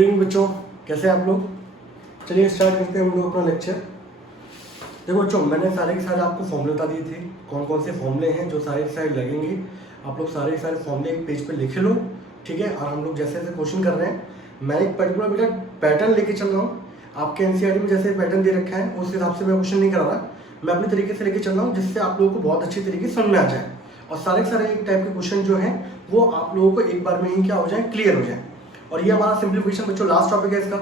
Good evening बच्चों, कैसे हैं आप लोग। चलिए स्टार्ट करते हैं हम लोग अपना लेक्चर। देखो बच्चों, मैंने सारे के सारे आपको फॉर्मूले बता दिए थे, कौन कौन से फॉर्मूले हैं जो सारे के सारे लगेंगे। आप लोग सारे के सारे फॉर्मूले एक पेज पे लिख लो, ठीक है। और हम लोग जैसे जैसे क्वेश्चन कर रहे हैं, मैं एक पर्टिकुलर बेटा पैटर्न लेके चल रहा हूँ। आपके एनसीईआरटी में जैसे पैटर्न दे रखा है उस हिसाब से मैं क्वेश्चन नहीं कर रहा, मैं अपने तरीके से लेके चल रहा हूँ, जिससे आप लोगों को बहुत अच्छी तरीके से समझ में आ जाए। और सारे के सारे एक टाइप के क्वेश्चन जो हैं वो आप लोगों को एक बार में ही क्या हो जाए, क्लियर हो जाए। और ये हमारा सिंप्लीफिकेशन बच्चों लास्ट टॉपिक है इसका,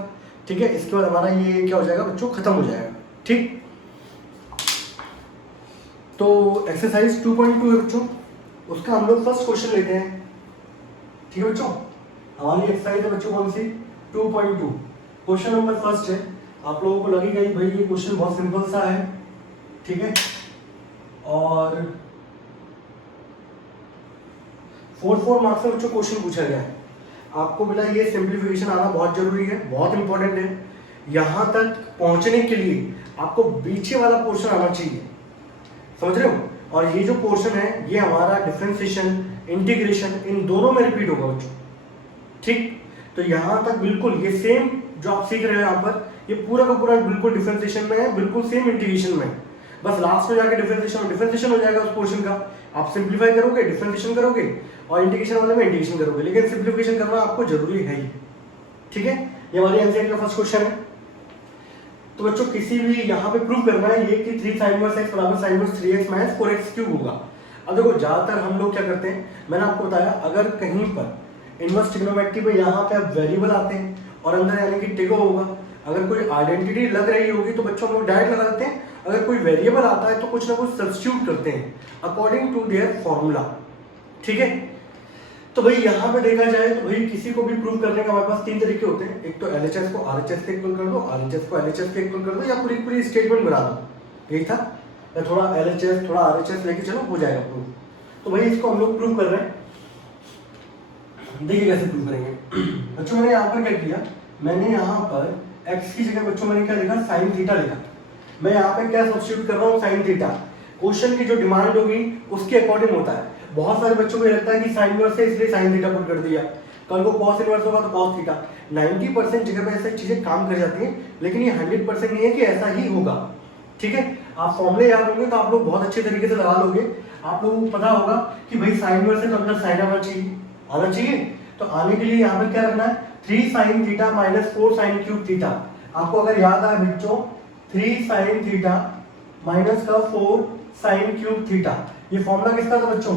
ठीक है। इसके बाद हमारा ये क्या हो जाएगा बच्चों, खत्म हो जाएगा, ठीक। तो एक्सरसाइज 2.2 है बच्चों, उसका हम लोग फर्स्ट क्वेश्चन लेते हैं, ठीक है बच्चों। हमारी एक्सरसाइज है बच्चों कौन सी, 2.2। क्वेश्चन नंबर फर्स्ट है। आप लोगों को लगेगा कि भाई ये क्वेश्चन बहुत सिंपल सा है, ठीक है। और 4 मार्क्स में बच्चों क्वेश्चन पूछा गया है। आपको बेटा ये सिंप्लीफिकेशन आना बहुत जरूरी है, बहुत इंपॉर्टेंट है। यहां तक पहुंचने के लिए आपको पीछे वाला पोर्शन आना चाहिए, समझ रहे हो। और ये जो पोर्शन है ये हमारा डिफरेंशिएशन, इंटीग्रेशन, इन दोनों में रिपीट होगा बच्चों, ठीक। तो यहां तक बिल्कुल ये सेम जो आप सीख रहे हो यहाँ पर, ये पूरा का पूरा बिल्कुल डिफरेंशिएशन में है, बिल्कुल सेम इंटीग्रेशन में है। बस लास्ट में जाके डिफरेंशिएशन हो जाएगा उस पोर्शन का। आप सिंप्लीफाई करोगे, डिफरेंशिएशन करोगे, और इंटीग्रेशन वाले में इंटीग्रेशन करोगे, लेकिन सिंप्लीफिकेशन करना आपको जरूरी है ही, ठीक है। ये हमारी एनसीईआरटी का फर्स्ट क्वेश्चन है। तो बच्चों किसी भी यहाँ पे प्रूव करना है ये कि 3 sin inverse x बराबर sin inverse 3x minus 4x cube होगा। अब देखो ज्यादातर हम लोग क्या करते हैं, मैंने आपको बताया, अगर कहीं पर इनवर्स ट्रिग्नोमेट्री में यहाँ पे आप वेरिएबल आते हैं और अंदर यानी कि टेगो होगा, अगर कोई आइडेंटिटी लग रही होगी तो बच्चों हम लोग डायरेक्ट लगा देते हैं। अगर कोई वेरिएबल आता है तो कुछ ना कुछ सब्स्टिट्यूट करते हैं अकॉर्डिंग टू देयर फॉर्मूला, ठीक है। तो भाई यहाँ पे देखा जाए तो भाई किसी को भी प्रूव करने का हमारे पास 3 तरीके होते हैं। एक तो एलएचएस को आरएचएस के इक्वल कर दो, आरएचएस को एलएचएस के इक्वल कर दो, या पूरी पूरी स्टेटमेंट बना दो, यही था। या थोड़ा एलएचएस थोड़ा आरएचएस लेके चलो, हो जाएगा प्रूव। तो भाई इसको हम लोग प्रूव कर रहे हैं, देखिए कैसे प्रूव करेंगे बच्चों। मैंने यहाँ पर क्या किया, मैंने यहाँ पर एक्स की जगह बच्चों मैंने क्या लिखा, साइन थीटा लिखा। मैं यहाँ पे क्या सब्स्टिट्यूट कर रहा हूँ, साइन थीटा। क्वेश्चन की जो डिमांड होगी उसके अकॉर्डिंग होता है। बहुत सारे बच्चों को लगता है कि साइन इनवर्स है इसलिए साइन थीटा पुट कर दिया, कल को कॉस इनवर्स होगा तो कॉस थीटा। 90% जगह पे ऐसी चीजें काम कर जाती हैं, लेकिन ये 100% नहीं है कि ऐसा ही होगा, ठीक है। आप फॉर्मूले याद होंगे तो आप लोग बहुत अच्छे तरीके से लगा लोगे। आप लोगों को पता होगा कि भाई साइन इनवर्स है तो अंदर साइन आना चाहिए। तो आने के लिए यहाँ पर क्या रखना है, 3 sin theta minus 4 sin cube theta. आपको अगर याद आए बच्चों, 3 sin थीटा माइनस का 4 sin क्यूब थीटा, ये फॉर्मूला किसका था बच्चों,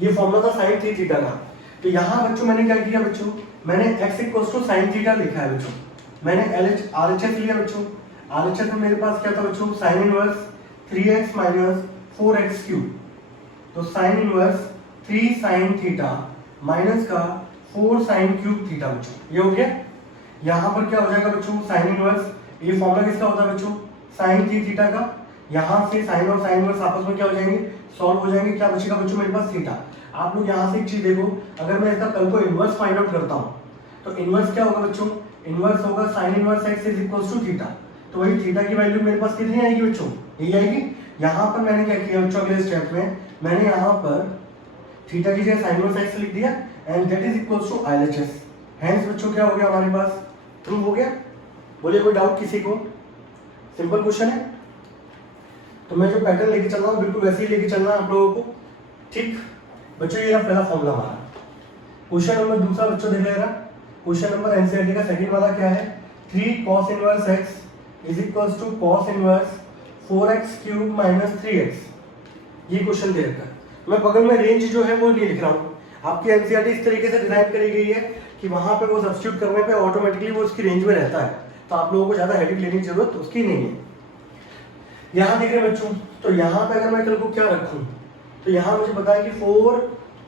ये फॉर्मूला था sin 3 थीटा का। तो यहाँ बच्चों मैंने क्या किया बच्चों, मैंने x equals to sin theta लिखा है बच्चों। मैंने RHS लिया बच्चों। RHS में मेरे पास क्या था बच्चों, sin inverse 3x minus 4x cube. तो sin inverse 3 sin theta minus का 4 sin क्यूब थीटा बच्चों, ये हो गया। यहाँ पर क्या हो जाएगा बच्चों, sin इनवर्स, ये फॉर्मूला किसका होता है बच्चों, sin 3 थीटा का। यहाँ से sin और sin इनवर्स आपस में क्या हो जाएंगे, सॉल्व हो जाएंगे। क्या बचेगा बच्चों मेरे पास, थीटा। आप लोग यहाँ से एक चीज देखो, अगर मैं इसका कल को इनवर्स फाइंड आउट करता हूँ तो इनवर्स क्या होगा बच्चों, इनवर्स होगा sin inverse x is equals to theta. तो वही थीटा की वैल्यू मेरे पास कितनी आएगी बच्चों, यही आएगी। यहाँ पर मैंने क्या किया बच्चों, अगले स्टेप में मैंने यहाँ पर थीटा की जगह sin इनवर्स x लिख दिया and that is equals to LHS। Hence बच्चों क्या हो गया हमारे पास, प्रूव हो गया। बोलिए कोई डाउट किसी को, सिंपल क्वेश्चन है। तो मैं जो पैटर्न लेके चल रहा हूँ बिल्कुल वैसे ही लेके चलना है आप लोगों को, ठीक बच्चों। ये पहला फॉर्मूला हमारा। क्वेश्चन नंबर दूसरा बच्चों देख लेना। क्वेश्चन नंबर एनसीईआरटी का सेकंड वाला क्या है, 3 cos inverse x is equals to cos inverse 4x cube minus 3x। ये क्वेश्चन दे रखा है। मैं बगल में रेंज जो है वो नहीं लिख रहा हूँ। आपकी एनसीईआरटी इस तरीके से डिजाइन करी गई है कि वहां पे वो सब्स्टिट्यूट करने पे ऑटोमेटिकली वो उसकी रेंज में रहता है, तो आप लोगों को ज्यादा हेडिंग लेने की जरूरत उसकी नहीं है। यहाँ देख रहे बच्चों, तो यहाँ पे अगर मैं कल को क्या रखूं, तो यहाँ मुझे पता है कि 4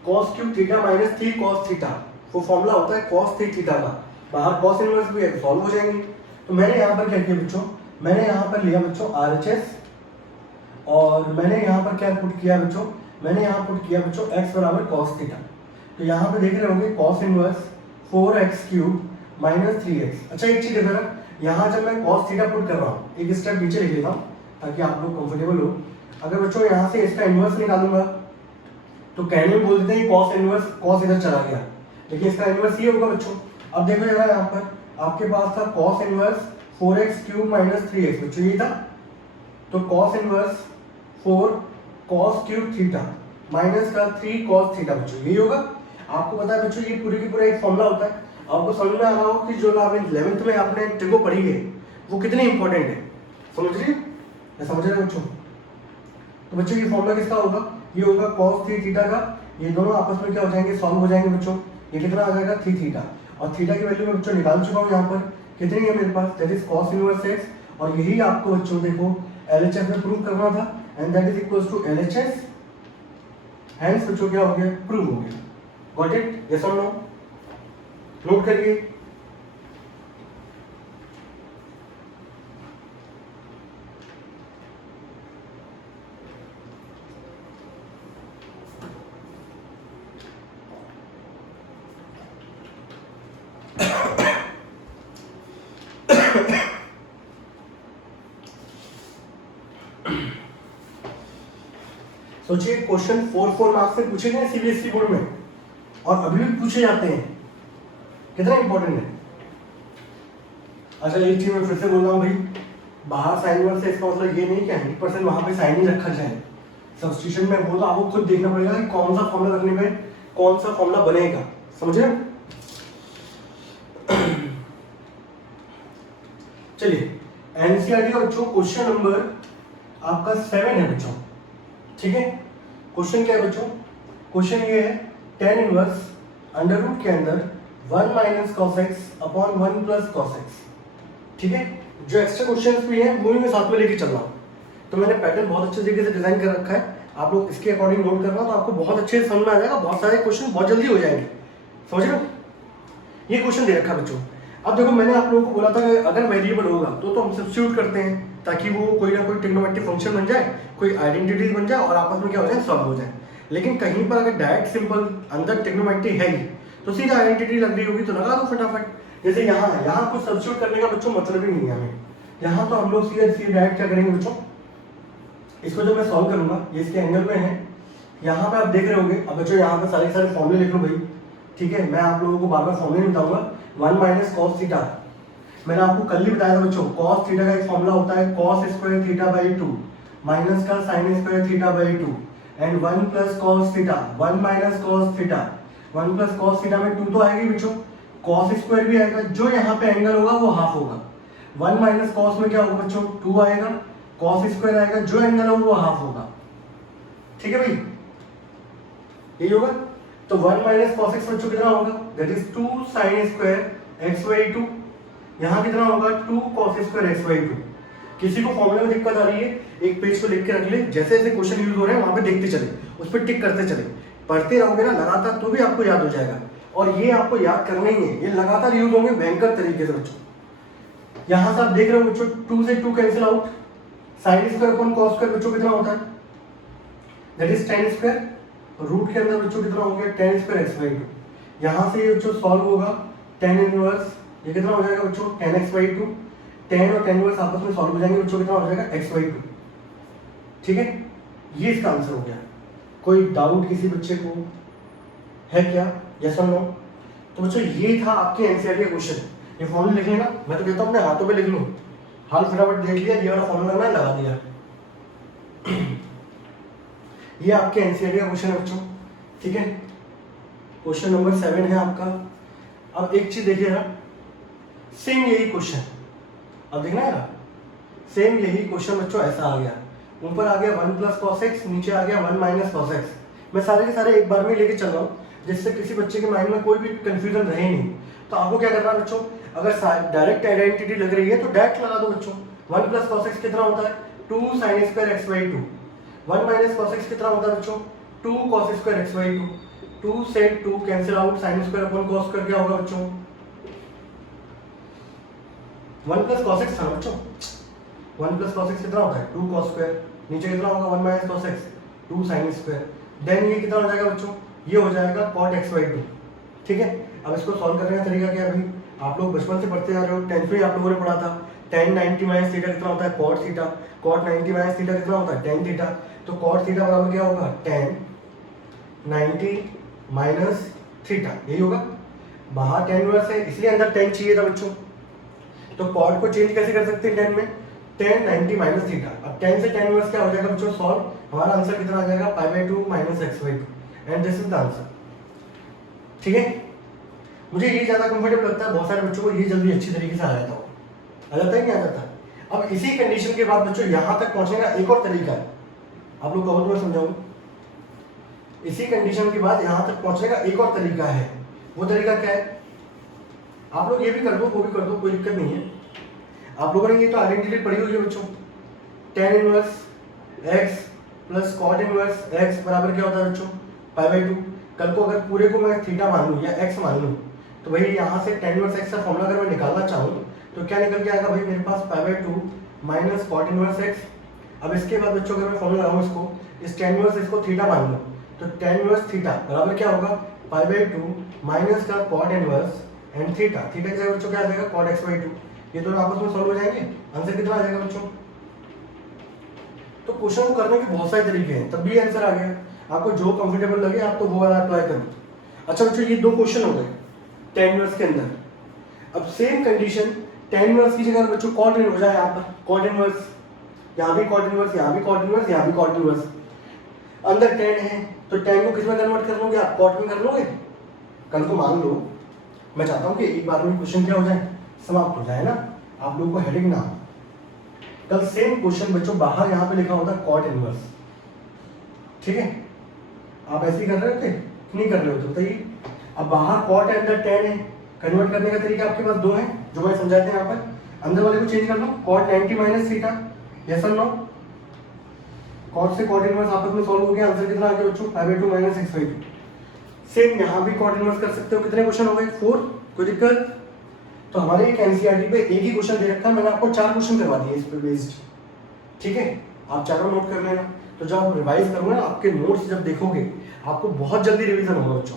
cos cube theta minus 3 cos theta, वो फॉर्मूला होता है cos 3 थीटा का। बाहर cos इनवर्स भी है, सॉल्व हो जाएंगे। तो मैंने यहाँ पर क्या किया बच्चों, मैंने यहाँ पर लिया बच्चों RHS, और मैंने यहाँ पर क्या पुट किया बच्चों, मैंने यहाँ पुट किया बच्चों x बराबर cos थीटा। तो यहाँ पे देख रहे होंगे cos inverse 4x cube minus 3x। अच्छा एक चीज देखो ना, यहाँ जब मैं cos थीटा पुट कर रहा हूँ, एक स्टेप नीचे लिख लेता हूँ ताकि आप लोग कंफर्टेबल हो। अगर बच्चों यहाँ से इसका इनवर्स निकालूंगा तो कहने में बोल देते हैं cos इनवर्स, cos इधर चला गया, लेकिन इसका इनवर्स ये होगा बच्चों। अब देखो जरा यहाँ पर आपके पास था cos inverse 4x cube minus 3x, बच्चों यही था। तो cos inverse 4 cos cube theta minus का 3 cos थीटा, बच्चों यही होगा। आपको पता है बच्चों ये पूरी की पूरा एक फॉर्मूला होता है। आपको समझ में आ रहा हो कि जो आपने 11th में आपने ट्रिगो पढ़ी है वो कितनी इंपॉर्टेंट है, समझ रही है, समझ रहे हो बच्चों। तो बच्चों ये फॉर्मूला किसका होगा, ये होगा cos 3 थीटा का। ये दोनों आपस में क्या हो जाएंगे, सॉल्व हो जाएंगे बच्चों। ये कितना आ जाएगा 3 थीटा, और थीटा की वैल्यू मैं बच्चों निकाल चुका हूँ यहाँ पर, कितनी है मेरे पास, that is cos inverse x। और यही आपको बच्चों देखो LHS में प्रूव करना था, and that is equals to LHS, hence बच्चों क्या हो गया, प्रूव हो गया। गॉट इट, यस और नो, नोट करिए। सोचिए क्वेश्चन 4 मार्क्स से पूछे गए सीबीएसई बोर्ड में, और अभी भी पूछे जाते हैं, कितना इंपॉर्टेंट है। अच्छा एक चीज मैं फिर से बोल रहा हूँ भाई, बाहर साइन इनवर्स से इसका मतलब ये नहीं कि 100% वहां पे साइन ही रखा जाए। सब्स्टिट्यूशन में वो तो आपको खुद देखना पड़ेगा कि कौन सा फॉर्मूला रखने में कौन सा फॉर्मूला बनेगा, समझ रहे हो। चलिए एनसीईआरटी का बच्चों क्वेश्चन नंबर आपका 7 है बच्चों, ठीक है। क्वेश्चन क्या है बच्चों, क्वेश्चन ये है tan इनवर्स अंडर रूट के अंदर 1 minus cos x upon 1 plus cos x, ठीक है। जो एक्स्ट्रा क्वेश्चंस भी हैं वो भी मैं साथ में लेके चल रहा हूँ। तो मैंने पैटर्न बहुत अच्छे तरीके से डिजाइन कर रखा है, आप लोग इसके अकॉर्डिंग नोट करना, तो आपको बहुत अच्छे से समझ में आ जाएगा, बहुत सारे क्वेश्चन बहुत जल्दी हो जाएंगे, समझ रहे हो। ये क्वेश्चन दे रखा है बच्चों। अब देखो मैंने आप लोगों को बोला था कि अगर वेरिएबल होगा तो हम सब्स्टिट्यूट करते हैं, ताकि वो कोई ना कोई ट्रिग्नोमेट्रिक फंक्शन बन जाए, कोई आइडेंटिटीज बन जाए, और आपस में क्या हो जाए, सॉल्व हो जाए। लेकिन कहीं पर अगर डायरेक्ट सिंपल अंदर ट्रिग्नोमेट्री है ही, तो सीधा आइडेंटिटी लग रही होगी तो लगा दो फटाफट। जैसे यहाँ है, यहाँ कुछ सब्स्टिट्यूट करने का बच्चों मतलब ही नहीं है हमें। यहाँ तो हम लोग सीधे डायरेक्ट क्या करेंगे बच्चों, इसको जो मैं सॉल्व करूंगा ये इसके एंगल में है, यहाँ पे आप देख रहे होंगे। अब बच्चों यहाँ पे सारे फॉर्मूले लिख लो भाई, ठीक है। मैं आप लोगों को बार बार फॉर्मूले बताऊंगा। 1 माइनस cos थीटा, मैंने आपको कल ही बताया था बच्चों, cos थीटा का एक फॉर्मूला होता है cos square theta by 2 minus का sin square theta by 2, and 1 plus cos theta, 1 minus cos theta, 1 plus cos theta में 2 तो आएगी बच्चों, cos स्क्वायर भी आएगा, जो यहाँ पे एंगल होगा वो हाफ होगा। 1 माइनस cos में क्या होगा बच्चों, 2 आएगा, cos स्क्वायर आएगा, जो एंगल होगा वो हाफ होगा, ठीक है भाई, यही होगा। तो 1 माइनस cos x बच्चों कितना होगा, that is 2 sin square x by 2, यहाँ कितना होगा 2 cos स्क्वायर x बाई 2। किसी को फॉर्मूले में दिक्कत आ रही है, एक पेज को लिख के रख ले, जैसे जैसे क्वेश्चन यूज हो रहे हैं वहां पे देखते चले, उस पर टिक करते चले, पढ़ते रहोगे ना लगातार तो भी आपको याद हो जाएगा। और ये आपको याद करना ही है, ये लगातार यूज होंगे भयंकर तरीके से बच्चों। यहाँ से आप देख रहे हो बच्चों 2 से 2 cancel out, sin square upon cos square बच्चों कितना होता है, that is tan square, root के अंदर बच्चों कितना हो गया tan स्क्वायर x बाई 2। यहाँ से ये बच्चों सॉल्व होगा tan इनवर्स, ये कितना हो जाएगा बच्चों tan x बाई 2, tan और tan इनवर्स आपस में सॉल्व हो जाएंगे बच्चों, कितना हो जाएगा x बाई 2, ठीक है। ये इसका आंसर हो गया। कोई डाउट किसी बच्चे को है क्या, यस और नो। तो बच्चों ये था आपके एनसीईआरटी का क्वेश्चन। ये फॉर्मूला लिख लेना, मैं तो कहता हूँ अपने हाथों पे लिख लो, हाल फटाफट देख लिया, ये वाला फॉर्मूला ना लगा दिया। ये आपके एनसीईआरटी का क्वेश्चन है बच्चों, ठीक है। क्वेश्चन नंबर 7 है आपका। अब एक चीज देखिए ना, सेम यही क्वेश्चन, अब देखना है ना, सेम यही क्वेश्चन बच्चों ऐसा आ गया, ऊपर आ गया 1 प्लस cos x, नीचे आ गया 1 माइनस cos x। मैं सारे के सारे एक बार में लेके चल रहा हूँ, जिससे किसी बच्चे के माइंड में कोई भी कंफ्यूजन रहे नहीं। तो आपको क्या करना है बच्चों, अगर डायरेक्ट आइडेंटिटी लग रही है तो डायरेक्ट लगा दो बच्चों। 1 प्लस cos x कितना होता है 2 sin square x by 2, 1 minus cos x कितना होता है बच्चों 2 cos स्क्वायर x बाई 2, 2 से 2 cancel out, sin square upon cos square क्या होगा बच्चों 1 प्लस cos x था बच्चों, 1 प्लस cos x कितना होता है 2 cos स्क्वायर, नीचे कितना होगा 1 minus cos x 2 sin square, then ये कितना हो जाएगा बच्चों, ये हो जाएगा cot x बाई 2, ठीक है। अब इसको सॉल्व करने का तरीका क्या है भाई, आप लोग बचपन से पढ़ते आ रहे हो, 10th में आप लोगों ने पढ़ा था tan 90 माइनस थीटा कितना होता है cot theta, cot 90 minus theta कितना होता है tan थीटा, तो cot थीटा बराबर क्या होगा tan 90 माइनस थीटा, यही होगा। बाहर tan इनवर्स है इसलिए अंदर tan चाहिए था बच्चों। तो कॉट को चेंज कैसे कर सकते हैं tan में, tan 90 माइनस थीटा। अब tan से tan इनवर्स क्या हो जाएगा बच्चों, सॉल्व, हमारा आंसर कितना आ जाएगा π/2 minus x/2 and this is the answer. ठीक है, मुझे ये ज्यादा कंफर्टेबल लगता है, बहुत सारे बच्चों को ये जल्दी अच्छी तरीके से आ जाता हो, आ जाता है नहीं आ जाता। अब इसी कंडीशन के बाद बच्चों यहाँ तक पहुंचने का एक और तरीका है, आप लोग कहो तो मैं समझाऊं। इसी कंडीशन के बाद यहाँ तक पहुंचने का एक और तरीका है, वो तरीका क्या है, आप लोग ये भी कर दो वो भी कर दो, कोई दिक्कत नहीं है। आप लोगों ने ये तो आइडेंटिटी पढ़ी हुई है बच्चों, tan inverse x plus cot inverse x बराबर क्या होता है बच्चों, π/2। कल को अगर पूरे को मैं थीटा मान लूँ या x मान लूँ तो भाई यहाँ से tan इनवर्स x का फॉर्मूला अगर मैं निकालना चाहूँ तो क्या निकल के आएगा भाई मेरे पास π/2 माइनस कॉट इनवर्स x। अब इसके बाद बच्चों अगर मैं फॉर्मूला लगाऊँ इसको, इस tan इनवर्स इसको थीटा मान लूँ तो tan इनवर्स थीटा बराबर क्या होगा, π/2 माइनस का cot inverse and theta. Theta की जगह बच्चों क्या आ जाएगा, कॉट x/2। ये दोनों आपस में सॉल्व हो जाएंगे, आंसर कितना आ जाएगा बच्चों। तो क्वेश्चन को करने के बहुत सारे तरीके हैं, तब भी आंसर आ गया। आपको जो कंफर्टेबल लगे आप तो वो वाला अप्लाई करो। अच्छा बच्चों, ये दो क्वेश्चन हो गए tan इनवर्स के अंदर। अब सेम कंडीशन tan इनवर्स की जगह बच्चों कॉट इनवर्स हो जाए, यहाँ पर कॉट इनवर्स, यहाँ भी कॉट इनवर्स, यहाँ भी कॉट इनवर्स, यहाँ भी कॉट इनवर्स। अंदर tan है तो tan को किस में कन्वर्ट कर लोगे आप, कॉट में कर लोगे। कल को मान लो, मैं चाहता हूँ कि एक बार में क्वेश्चन क्या हो जाए, समाप्त हो जाए ना, आप लोगों को हेडिंग ना हो। कल सेम क्वेश्चन बच्चों बाहर यहाँ पे लिखा होता कॉट इनवर्स, ठीक है। आप ऐसे ही कर रहे होते, नहीं कर रहे होते, बताइए। अब बाहर कॉट है अंदर tan है, कन्वर्ट करने का तरीका आपके पास दो है जो मैं समझाते हैं यहाँ पर। अंदर वाले को चेंज कर लो, कॉट 90 माइनस थीटा, यस और नो। कॉट से कॉट इनवर्स आपस में सॉल्व हो गया, आंसर कितना आ गया बच्चों, π/2 माइनस x/2। सेम यहाँ भी कॉट इनवर्स कर सकते हो। कितने क्वेश्चन हो गए, 4, कोई दिक्कत। तो हमारे एक एनसीईआरटी पे एक ही क्वेश्चन दे रखा है, मैंने आपको 4 क्वेश्चन करवा दिए इस पे बेस्ड, ठीक है। आप चारों नोट कर लेना, तो जब आप रिवाइज करोगे ना, आपके नोट्स जब देखोगे आपको बहुत जल्दी रिवीजन होगा बच्चों,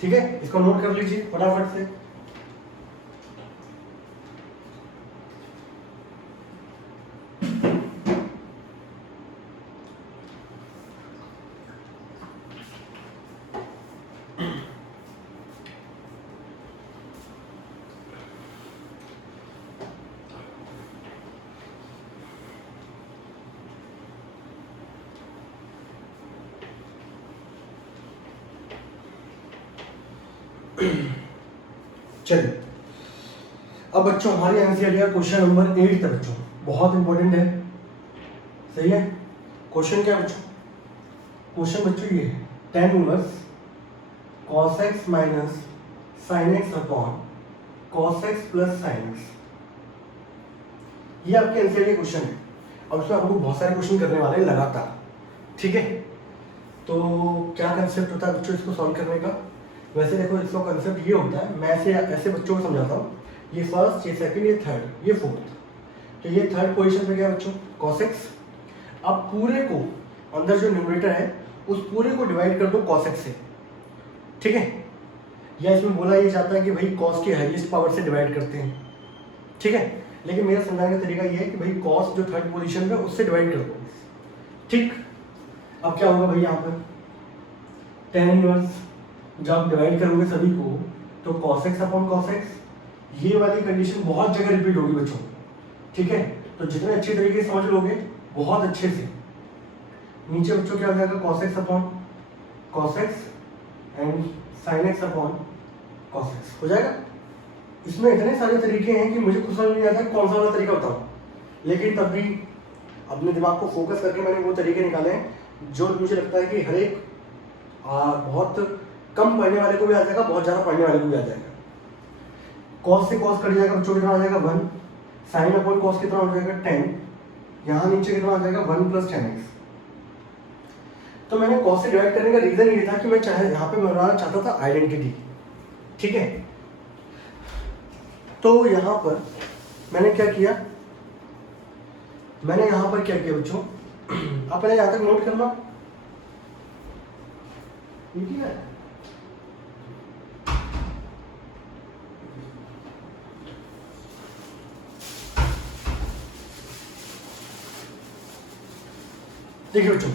ठीक है। इसको नोट कर लीजिए फटाफट से। चलिए, अब बच्चों हमारी एनसीईआरटी का क्वेश्चन नंबर 8 था बच्चों, बहुत इंपॉर्टेंट है, सही है। क्वेश्चन क्या बच्चों, क्वेश्चन बच्चों ये है, tan inverse cos x minus sin x upon cos x plus sin x, ये आपके एनसीईआरटी क्वेश्चन है। अब इसमें आपको बहुत सारे क्वेश्चन करने वाले हैं लगातार, ठीक है। तो क्या कंसेप्ट होता है बच्चों इसको सॉल्व करने का, वैसे देखो इसका कंसेप्ट ये होता है, मैं ऐसे बच्चों को समझाता हूँ। ये फर्स्ट, ये सेकंड, ये थर्ड, ये फोर्थ। तो ये थर्ड पोजीशन पे क्या बच्चों, cos x। अब पूरे को अंदर जो न्यूमरेटर है उस पूरे को डिवाइड कर दो cos x से, ठीक है। या इसमें बोला ये जाता है कि भाई cos की हाईएस्ट पावर से डिवाइड करते हैं, ठीक है। लेकिन मेरा समझाने का तरीका ये है कि भाई cos जो थर्ड पोजीशन पे उससे डिवाइड कर दो, ठीक। अब क्या होगा भाई यहाँ पर tan इनवर्स, जब आप डिवाइड करोगे सभी को तो cos x upon cos x, ये वाली कंडीशन बहुत जगह रिपीट होगी बच्चों, ठीक है। तो जितने अच्छे तरीके से समझ लोगे बहुत अच्छे से, नीचे बच्चों क्या हो जाएगा cos x upon cos x and sin x upon cos x हो जाएगा। इसमें इतने सारे तरीके हैं कि मुझे खुद समझ नहीं आता कौन सा वाला तरीका बताऊं, लेकिन तब भी अपने दिमाग को फोकस करके मैंने वो तरीके निकाले हैं जो मुझे लगता है कि हर एक बहुत कम पढ़ने वाले को भी आ जाएगा, बहुत ज़्यादा पढ़ने वाले को भी आ जाएगा। cos से cos कट जाएगा बच्चों, कितना आ जाएगा 1, sin अपॉन cos कितना हो जाएगा 10, यहाँ नीचे कितना आ जाएगा 1 प्लस 10x। तो मैंने cos से डिवाइड करने का रीज़न ये था कि मैं चाहे यहाँ पे बनाना चाहता था आइडेंटिटी, ठीक है। तो यहाँ पर मैंने क्या किया, मैंने यहाँ पर क्या किया बच्चों, आप पहले यहाँ तक नोट करना, ठीक है। देखिए बच्चों,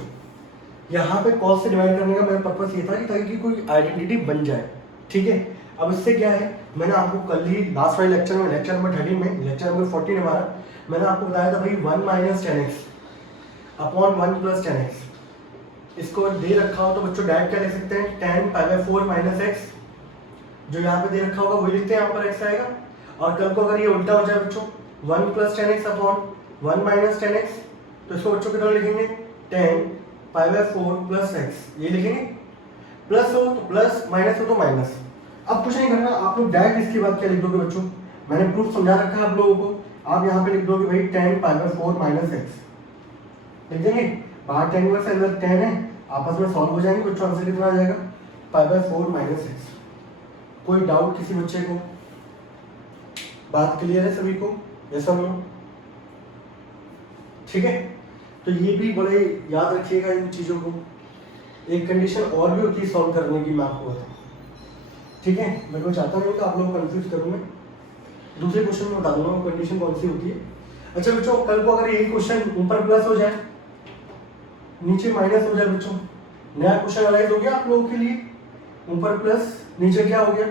यहाँ पे cos से डिवाइड करने का मेरा पर्पस ये था कि ताकि कोई आइडेंटिटी बन जाए, ठीक है। अब इससे क्या है, मैंने आपको कल ही लास्ट वाले लेक्चर में, लेक्चर नंबर 13 में, लेक्चर नंबर 14 हमारा, मैंने आपको बताया था भाई 1 minus 10x upon 1 plus 10x। इसको दे रखा हो तो बच्चों डायरेक्ट क्या लिख सकते हैं, 10 पाई बाय 4 माइनस x, जो यहाँ पे दे रखा होगा वही लिखते हैं, यहाँ पर x आएगा। और कल को अगर ये उल्टा हो जाए बच्चों 1 plus 10x upon 1 minus 10x, तो इसको बच्चों कितना लिखेंगे, 10 पाई बाय 4 प्लस x, ये लिखेंगे। प्लस हो तो प्लस, माइनस हो तो माइनस। अब कुछ नहीं करना, आप लोग डायरेक्ट इसके बाद क्या लिख दोगे बच्चों, मैंने प्रूफ समझा रखा है आप लोगों को, आप यहाँ पे लिख दोगे भाई 10 पाई बाय 4 माइनस x लिख देंगे। बाहर 10 वर्स अंदर 10 है, आपस में सॉल्व हो जाएंगे बच्चों, आंसर कितना आ जाएगा, पाई बाय 4 माइनस x। कोई डाउट किसी बच्चे को, बात क्लियर है सभी को, ये सब नो, ठीक है। तो ये भी बड़े याद रखिएगा इन चीजों को। एक कंडीशन और भी होती है सॉल्व करने की, मैं आपको बताऊं, ठीक है। मैं को चाहता नहीं कि आप लोग कंफ्यूज करूं मैं, दूसरे क्वेश्चन में बता दूंगा कंडीशन कौन सी होती है। अच्छा बच्चों, कल को अगर यही क्वेश्चन ऊपर प्लस हो जाए नीचे माइनस हो जाए बच्चों, नया क्वेश्चन अराइज हो गया आप लोगों के लिए, ऊपर प्लस नीचे क्या हो गया,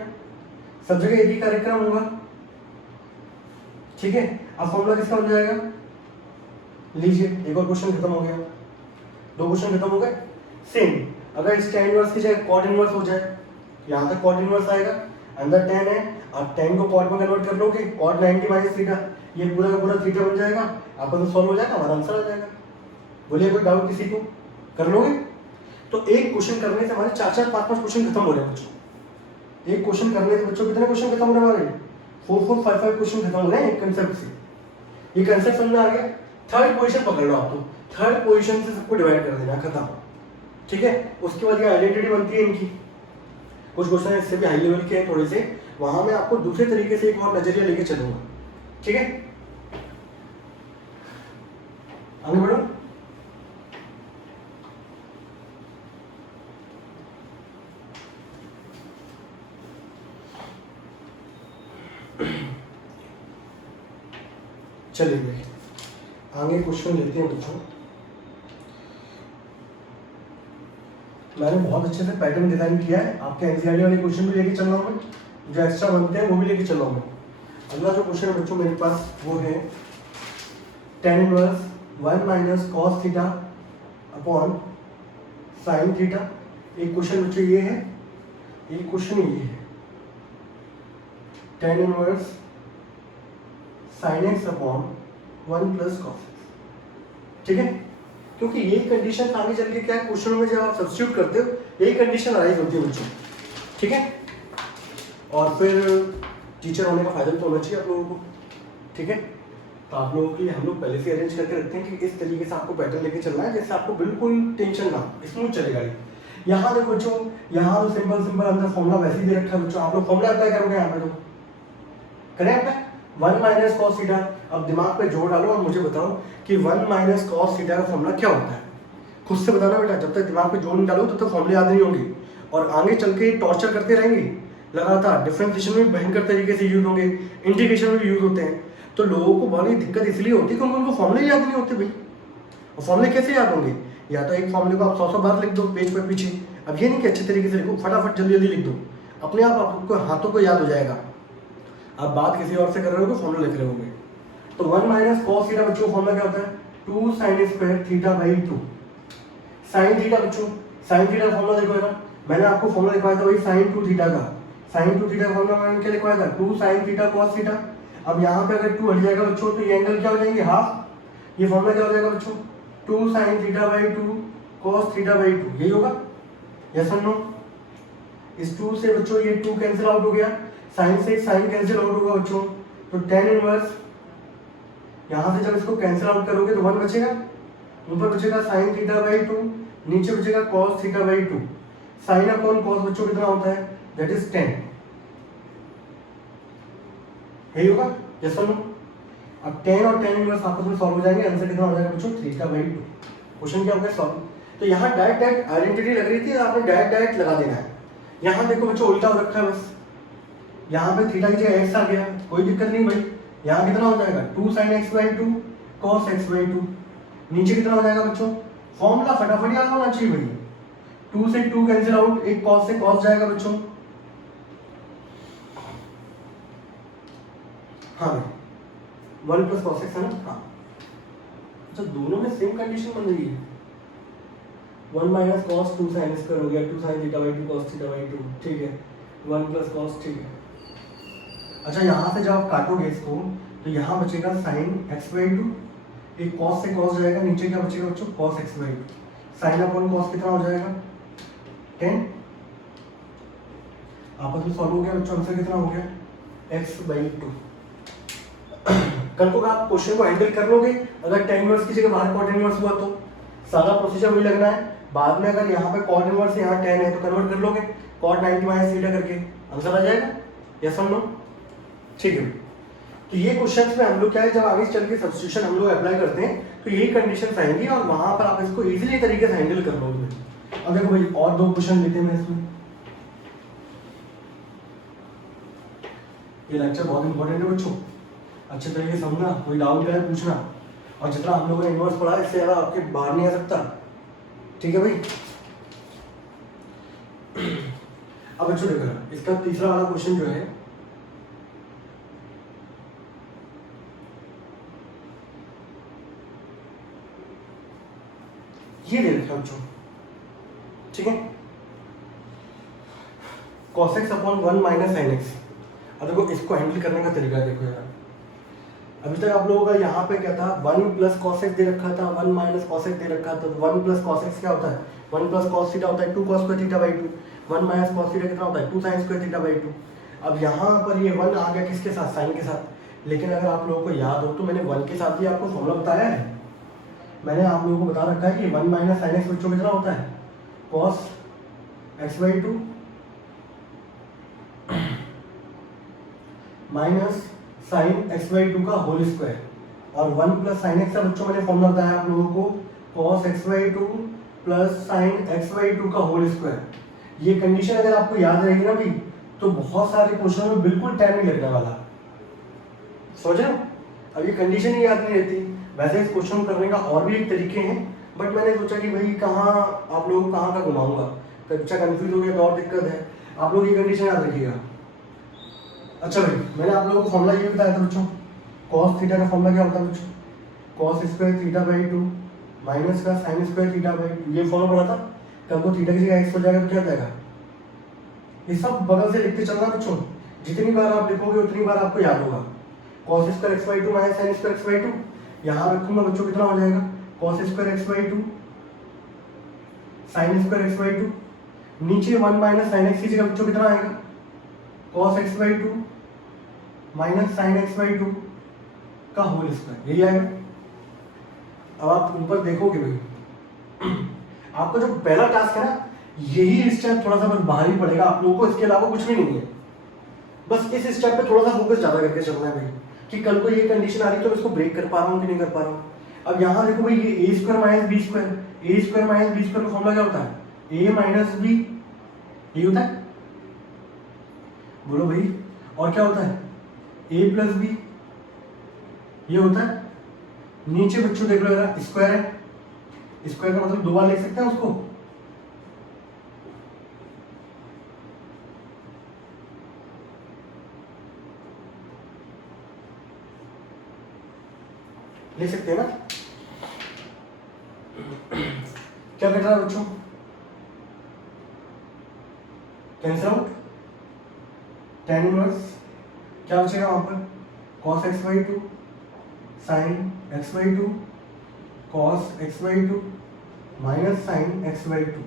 सब जगह एक ही कार्यक्रम होगा, ठीक है। अब फॉर्मूला किसका बन जाएगा, लीजिए एक और क्वेश्चन खत्म हो गया, दो क्वेश्चन खत्म हो गए। सेम अगर इस tan इनवर्स की जगह cot इनवर्स हो जाए, यहाँ तक cot इनवर्स आएगा, अंदर tan है और tan को cot में कन्वर्ट कर लोगे, cot 90 माइनस थीटा, ये पूरा का पूरा थीटा बन जाएगा, आपका तो सॉल्व हो जाएगा, हमारा आंसर आ जाएगा। बोलिए कोई डाउट किसी को, कर लोगे। तो एक क्वेश्चन करने से हमारे 4-4 5-5 क्वेश्चन खत्म हो रहे हैं बच्चों। एक क्वेश्चन करने से बच्चों कितने क्वेश्चन खत्म हो रहे हैं हमारे, 4-4 5-5 क्वेश्चन खत्म हो रहे हैं एक कंसेप्ट से। ये कंसेप्ट समझ में आ गया। थर्ड पोजीशन पकड़ लो आप, तो थर्ड पोजीशन से सबको डिवाइड कर देना, खत्म, ठीक है। उसके बाद ये आइडेंटिटी बनती है इनकी, कुछ क्वेश्चन इससे भी हाई लेवल के हैं थोड़े से, वहां मैं आपको दूसरे तरीके से एक और नजरिया लेके चलूंगा, ठीक है। आगे बढ़ो। चलिए आगे क्वेश्चन लेते हैं बच्चों। मैंने बहुत अच्छे से पैटर्न डिजाइन किया है, आपके एनसीईआरटी वाले क्वेश्चन भी लेके चल रहा हूँ मैं, जो एक्स्ट्रा बनते हैं वो भी लेके चल रहा हूँ मैं। अगला जो क्वेश्चन है बच्चों मेरे पास वो है tan inverse 1 minus cos theta upon sine theta. एक क्वेश्चन बच्चों ये है, एक क्वेश्चन ये है tan inverse sin x upon 1 plus cos x, ठीक है। क्योंकि ये कंडीशन आगे चल के क्या क्वेश्चनों में जब आप सब्स्टिट्यूट करते हो यही कंडीशन अराइज होती है बच्चों, ठीक है। और फिर टीचर होने का फायदा तो होना चाहिए आप लोगों को, ठीक है। तो आप लोगों के लिए हम लोग पहले से अरेंज करके रखते हैं कि इस तरीके से आपको पैटर्न लेके चलना है जिससे आपको बिल्कुल टेंशन ना, स्मूथ चलेगा ये। यहाँ देखो बच्चों, यहाँ तो सिंपल अंदर फॉर्मूला वैसे ही दे रखा है बच्चों, आप लोग फॉर्मूला अप्लाई करोगे यहाँ पे, तो करें अप्लाई 1 माइनस कॉस थीटा। अब दिमाग पे जोर डालो और मुझे बताओ कि 1 माइनस कॉस थीटा का फॉर्मूला क्या होता है, खुद से बताना बेटा। जब तक दिमाग पे जोर नहीं डालो तब तक फॉर्मूले याद नहीं होंगे, और आगे चल के टॉर्चर करते रहेंगे लगातार। डिफरेंशिएशन में भयंकर तरीके से यूज होंगे, इंटीग्रेशन में भी यूज होते हैं, तो लोगों को बड़ी दिक्कत इसलिए होती है क्योंकि उनको फॉर्मूले याद नहीं होते भाई। और फॉर्मूले कैसे याद होंगे, या तो एक फॉर्मूले को आप 100 बार लिख दो पेज पर पीछे। अब ये नहीं कि अच्छे तरीके से लिखो, फटाफट जल्दी जल्दी लिख दो, अपने आप आपको हाथों को याद हो जाएगा। आप बात किसी और से कर रहे हो तो फॉर्मूला लिख रहे होंगे। तो 1 माइनस कॉस थीटा बच्चों फॉर्मूला क्या होता है, 2 sine square theta by 2 sine theta. बच्चों साइन थीटा फॉर्मूला देखो ना, मैंने आपको फॉर्मूला लिखवाया था वही साइन 2 थीटा का। साइन 2 थीटा फॉर्मूला मैंने क्या लिखवाया था, 2 साइन थीटा कॉस थीटा। अब यहाँ पे अगर 2 हट जाएगा बच्चों तो ये एंगल क्या हो जाएंगे, हाफ। ये फॉर्मूला क्या हो जाएगा बच्चों, 2 sine theta by 2 cos theta by 2, यही होगा, यस और नो। इस 2 से बच्चों ये 2 कैंसिल आउट हो गया, साइन से साइन कैंसिल आउट होगा बच्चों, तो tan इनवर्स यहाँ से जब इसको कैंसिल आउट करोगे तो 1 बचेगा, ऊपर बचेगा साइन थीटा बाई 2, नीचे बचेगा cos theta by 2। Sine upon cos बच्चों कितना होता है, दैट इज 10, यही होगा, यस और नो। अब tan और tan इनवर्स आपस में सॉल्व हो जाएंगे, आंसर कितना हो जाएगा बच्चों, थीटा बाई 2। क्वेश्चन क्या हो गया, सॉल्व। तो यहाँ डायरेक्ट आइडेंटिटी लग रही थी, आपने डायरेक्ट लगा देना है। यहाँ देखो बच्चों उल्टा हो रखा है, बस यहाँ पे थीटा की जगह x आ गया, कोई दिक्कत नहीं भाई। यहाँ कितना हो जाएगा, 2 sin x by 2 cos x by 2। नीचे कितना हो जाएगा बच्चों, फॉर्मूला फटाफट याद होना चाहिए भाई, 2 से 2 कैंसिल आउट, एक cos से cos जाएगा बच्चों, हाँ भाई 1 प्लस कॉस एक्स है ना, हाँ। अच्छा दोनों में सेम कंडीशन बन रही है। 1 माइनस कॉस 2 साइन स्क्वायर हो गया, 2 sine theta by 2 cos theta by 2, ठीक है। 1 प्लस कॉस, ठीक है। अच्छा यहाँ से जब आप काटोगे इसको तो यहाँ बचेगा साइन एक्स बाई 2, एक कॉस से कॉस जाएगा, नीचे क्या बचेगा बच्चों, cos x by 2। Sine upon cos कितना हो जाएगा 10, आपस में सॉल्व हो गया बच्चों, आंसर कितना हो गया x बाई 2। कल को आप क्वेश्चन को हैंडल कर लोगे, अगर tan इनवर्स की जगह बाहर cot इनवर्स हुआ तो सारा प्रोसीजर वही लगना है। बाद में अगर यहाँ पे cot इनवर्स यहाँ tan है तो कन्वर्ट कर लोगे cot 90 माइनस थीटा करके, आंसर आ जाएगा। यस और नो, ठीक है। तो ये क्वेश्चंस में हम लोग क्या है, जब आगे चल के सब्स्टिट्यूशन हम लोग अप्लाई करते हैं तो यही कंडीशंस आएंगी और वहां पर आप इसको इजीली तरीके से हैंडल कर लोगे। अब देखो भाई और 2 क्वेश्चन लेते हैं इसमें। ये लेक्चर बहुत इंपॉर्टेंट है बच्चों, अच्छे तरीके से समझना, कोई डाउट है पूछना, और जितना हम लोगों ने इन्वर्स पढ़ा है इससे ज़्यादा आपके बाहर नहीं आ सकता, ठीक है भाई। अब बच्चों देखो इसका तीसरा वाला क्वेश्चन जो है, ये दे रखा है बच्चों, ठीक है, cos x upon 1 minus sine x. अब देखो इसको हैंडल करने का तरीका देखो यार, अभी तक आप लोगों का यहाँ पे क्या था, 1 प्लस कॉस एक्स दे रखा था, 1 माइनस कॉस एक्स दे रखा था। तो 1 प्लस कॉस एक्स क्या होता है, 1 प्लस कॉस थीटा होता है 2 cos square theta by 2, 1 minus cos theta कितना होता है 2 साइन स्क्वायर थीटा बाई 2। अब यहाँ पर ये 1 आ गया किसके साथ, साइन के साथ। लेकिन अगर आप लोगों को याद हो तो मैंने 1 के साथ ही आपको फॉर्मूला बताया है, मैंने आप लोगों को बता रखा है कि 1 माइनस साइन एक्स बच्चों कितना होता है, cos x by 2 minus sine x by 2 का होल स्क्वायर, और 1 प्लस साइन एक्स का बच्चों मैंने फॉर्मूला बताया आप लोगों को, cos x by 2 plus sine x by 2 का होल स्क्वायर। ये कंडीशन अगर आपको याद रहेगी ना भी तो बहुत सारे क्वेश्चन में बिल्कुल टाइम नहीं लगने वाला, समझ रहे हो। अब ये कंडीशन ही याद नहीं रहती। वैसे इस क्वेश्चन करने का और भी एक तरीके हैं, बट मैंने सोचा कि भाई कहाँ आप लोगों को कहाँ का घुमाऊंगा, तो बच्चा कंफ्यूज हो गया तो और दिक्कत है। आप लोग ये कंडीशन याद रखिएगा। अच्छा भाई मैंने आप लोगों को फॉर्मूला ये बताया था बच्चों, कॉस थीटा का फॉर्मूला क्या होता है बच्चों, cos square theta by 2 minus का साइन स्क्वायर थीटा बाई 2। ये फॉर्मूला पढ़ा था, कल को थीटा की जगह एक्स हो जाएगा तो क्या हो जाएगा, ये सब बगल से लिखते चलना बच्चों, जितनी बार आप लिखोगे उतनी बार आपको याद होगा। Cos square x by 2 minus sine square x by 2, यहाँ रखूंगा बच्चों कितना हो जाएगा, cos square x by 2 sine square x by 2, नीचे 1 माइनस साइन एक्स की जगह बच्चों कितना आएगा, cos x by 2 minus sine x by 2 का होल स्क्वायर, यही आएगा। अब आप ऊपर देखोगे भाई आपका जो पहला टास्क है ना, यही स्टेप थोड़ा सा बस बाहर ही पड़ेगा आप लोगों को, इसके अलावा कुछ भी नहीं है। बस इस स्टेप पे थोड़ा सा फोकस ज्यादा करके चलना है भाई, कि कल को ये कंडीशन आ रही है तो इसको ब्रेक कर पा रहा हूँ कि नहीं कर पा रहा हूँ। अब यहाँ देखो भाई, ये ए स्क्वायर माइनस बी स्क्वायर, ए स्क्वायर माइनस बी स्क्वायर का फॉर्मूला क्या होता है, ए माइनस बी, ये होता है, बोलो भाई। और क्या होता है, ए प्लस बी, ये होता है। नीचे बच्चों देख लो यार, स्क्वायर है, स्क्वायर का मतलब 2 बार लिख सकते हैं उसको, ले सकते हैं ना। क्या कट रहा है बच्चों, कैंसिल आउट, tan इनवर्स क्या बचेगा वहां पर, cos x by 2 sine x by 2 cos x by 2 minus sine x by 2,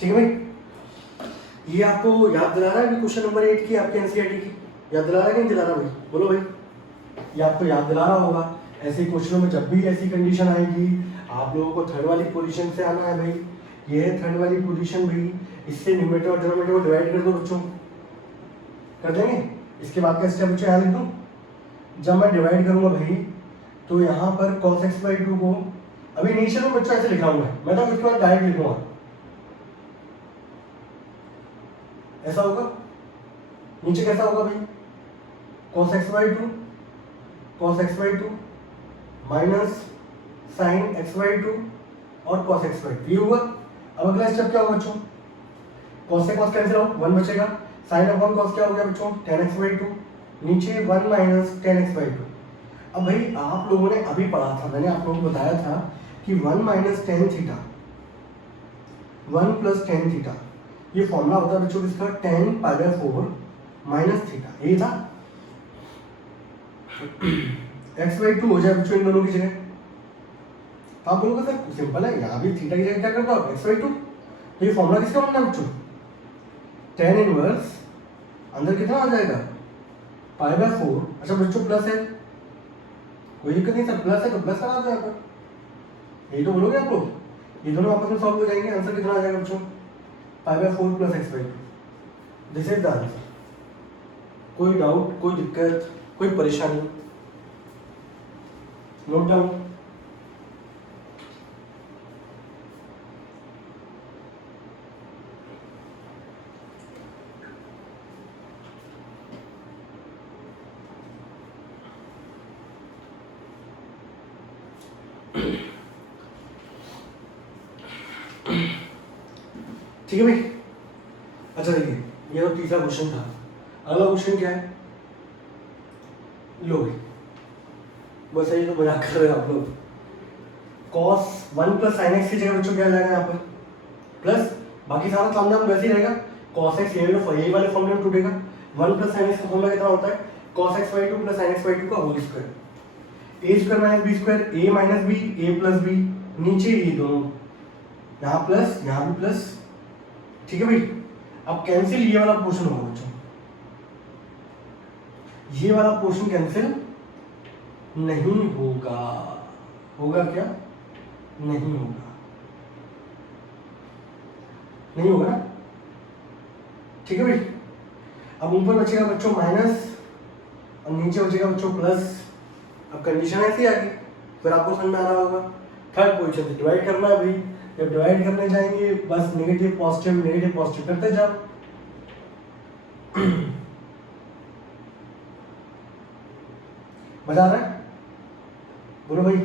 ठीक है भाई। ये आपको याद दिला रहा है कि क्वेश्चन नंबर 8 की आपके एनसीईआरटी की, याद दिला रहा है कि नहीं दिला रहा भाई, बोलो भाई। ये आपको याद दिला रहा होगा। ऐसे क्वेश्चनों में जब भी ऐसी कंडीशन आएगी आप लोगों को थर्ड वाली पोजीशन से आना है भाई। ये है थर्ड वाली पोजीशन भाई, इससे न्यूमरेटर और डिनोमिनेटर को डिवाइड कर दो बच्चों, कर देंगे। इसके बाद का स्टेप बच्चों यहाँ लिख दूँ, जब मैं डिवाइड करूंगा भाई तो यहाँ पर cos x बाई 2 को, अभी इनिशियल में बच्चों ऐसे लिखा हुआ है, मैं तो इसके बाद डायरेक्ट लिखूंगा, ऐसा होगा। नीचे कैसा होगा भाई, cos x by 2 cos x by 2 minus sine x by 2 और cos x बाई 2, ये होगा। अब अगला स्टेप क्या होगा बच्चों, cos से cos कैंसिल आउट, 1 बचेगा, साइन अपॉन cos क्या हो गया बच्चों, tan x बाई 2 नीचे 1 माइनस 10x/2। अब भाई आप लोगों ने अभी पढ़ा था, मैंने आप लोगों को बताया था कि 1 minus tan theta 1 plus tan theta, ये फॉर्मूला होता है बच्चों किसका, 10π/4 माइनस थीटा, यही था। x/2 हो जाए बच्चों इन दोनों की जगह, तो आप बोलोगे सर सिंपल है, यहाँ भी थीटा की जगह क्या करता हो, x/2। तो ये फॉर्मूला किसका बनना है बच्चों, tan इनवर्स अंदर कितना आ जाएगा π/4। अच्छा बच्चों प्लस है, कोई दिक्कत नहीं सर, प्लस है तो प्लस लगा दो यहाँ पर, यही तो बोलोगे आप लोग। ये दोनों आपस में सॉल्व हो जाएंगे, आंसर कितना आ जाएगा बच्चों, π/4 plus x/2। This is the answer. कोई डाउट, कोई दिक्कत, कोई परेशानी, नोट डाउन। ठीक है भाई। अच्छा देखिए, ये तो तीसरा क्वेश्चन था। अगला क्वेश्चन क्या है, लो भाई, बस ये तो मजाक कर रहे हैं आप लोग। cos 1 प्लस sin x की जगह बच्चों क्या आ जाएगा यहाँ पर, प्लस, बाकी सारा तामझाम वैसे ही रहेगा। cos x यही वाले फॉर्मूले में टूटेगा। 1 प्लस sin x का फॉर्मूला कितना होता है, cos x/2 plus sin x/2 का whole square, a² minus b square, a minus b, a plus b, नीचे ये दोनों, यहाँ प्लस यहाँ भी प्लस। ठीक है भाई, अब कैंसिल ये वाला पोर्शन होगा बच्चों, ये वाला पोर्शन कैंसिल नहीं होगा, होगा क्या, नहीं होगा, नहीं होगा ना। ठीक है भाई, अब ऊपर बचेगा बच्चों माइनस और नीचे बचेगा बच्चों प्लस। अब कंडीशन ऐसी आ गई, फिर आपको समझ में आ रहा होगा। थर्ड पोजीशन से डिवाइड करना है भाई, जब डिवाइड करने जाएंगे बस नेगेटिव पॉजिटिव करते जाओ। मजा आ रहा है, बोलो भाई।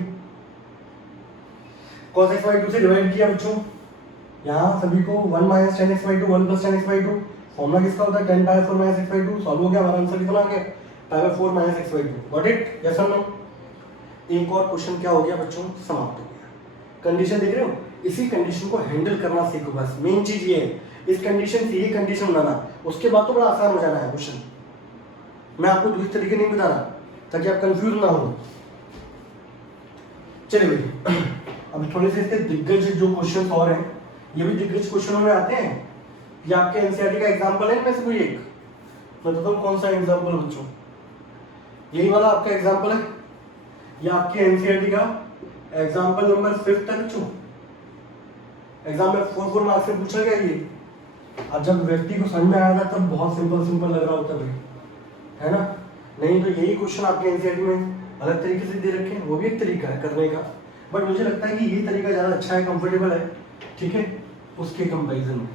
cos x/2 से डिवाइड किया बच्चों, यहाँ सभी को 1 minus 10x/2 1 plus 10x/2, formula किसका होता है 10π/4 माइनस x/2। सॉल्व हो गया, हमारा आंसर कितना आ गया, π/4 minus x/2। Got it, yes और नो। एक और क्वेश्चन क्या हो गया बच्चों, समाप्त हो गया। कंडीशन देख रहे हो, इसी कंडीशन को हैंडल करना सीखो, बस मेन चीज ये है। इस कंडीशन से ये कंडीशन बनाना, उसके बाद तो बड़ा आसान हो जाना है क्वेश्चन। मैं आपको दूसरे तरीके नहीं बता रहा ताकि आप कंफ्यूज ना हो। चलिए भाई, अब थोड़े से इसके दिग्गज जो क्वेश्चन और हैं, ये भी दिग्गज क्वेश्चनों में आते हैं। ये आपके एनसीईआरटी का एग्जांपल है इनमें से कोई एक, मैं बताता हूँ कौन सा एग्जांपल बच्चों, यही वाला आपका एग्जांपल है। ये आपके एनसीईआरटी का एग्जांपल नंबर 5 तक बच्चों, एग्जाम में 4 मार्क्स से पूछा गया ये। अब जब व्यक्ति को समझ में आया था तब बहुत सिंपल लग रहा होता भाई, है ना। नहीं तो यही क्वेश्चन आपके एनसीईआरटी में अलग तरीके से दे रखे हैं, वो भी एक तरीका है करने का, बट मुझे लगता है कि ये तरीका ज़्यादा अच्छा है, कंफर्टेबल है, ठीक है, उसके कंपैरिजन में।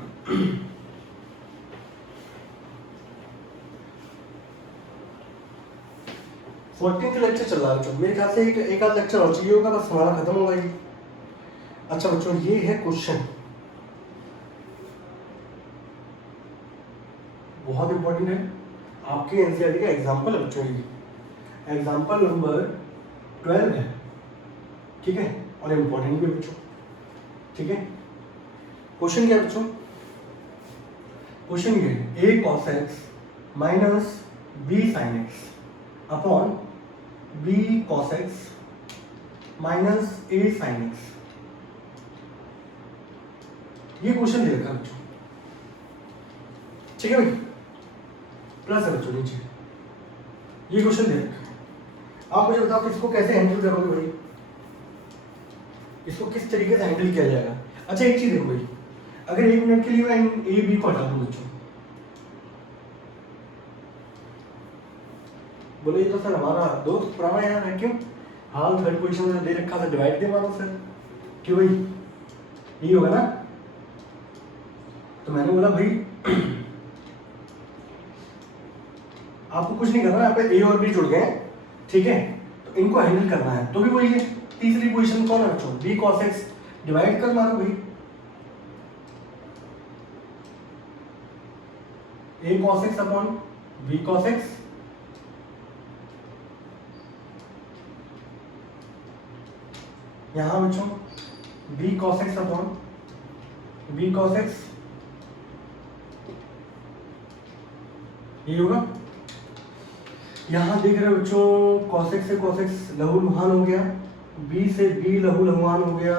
14th लेक्चर चल रहा है बच्चों, मेरे ख्याल से एक आध लेक्चर और चाहिए होगा, बस हमारा खत्म होगा ये। अच्छा बच्चों, ये है क्वेश्चन, बहुत इंपॉर्टेंट है, आपके एनसीईआरटी का एग्जांपल है बच्चों, ये एग्जांपल नंबर 12 है, ठीक है, और इंपॉर्टेंट भी बच्चों, ठीक है। क्वेश्चन क्या है बच्चों, क्वेश्चन ये a cos x minus b sin x upon b cos x minus a sin x, ये क्वेश्चन दे रखा है बच्चों, ठीक है भाई, प्लस है बच्चों नीचे, ये क्वेश्चन दे रखा है। आप मुझे बताओ इसको कैसे हैंडल करोगे भाई, इसको किस तरीके से हैंडल किया जाएगा। अच्छा एक चीज देखो भाई, अगर 1 मिनट के लिए मैं ए बी को हटा दूं बच्चों, बोले ये तो सर हमारा दोस्त पुराना यार है, क्यों हाल थर्ड पोजीशन में दे रखा था, डिवाइड दे मानो सर, क्यों भाई, यही होगा ना। तो मैंने बोला भाई आपको कुछ नहीं करना, यहाँ पे ए और बी जुड़ गए, ठीक है, तो इनको हैंडल करना है। तो भी वही है, तीसरी पोजीशन कौन है बच्चों, b cos x, डिवाइड कर मारो भाई, a cos x upon b cos x यहाँ बच्चों b cos x upon b cos x, ये होगा। यहाँ देख रहे हो बच्चों कॉस एक्स से कॉस एक्स लघुलुहान हो गया, बी से बी लघुलुहान हो गया,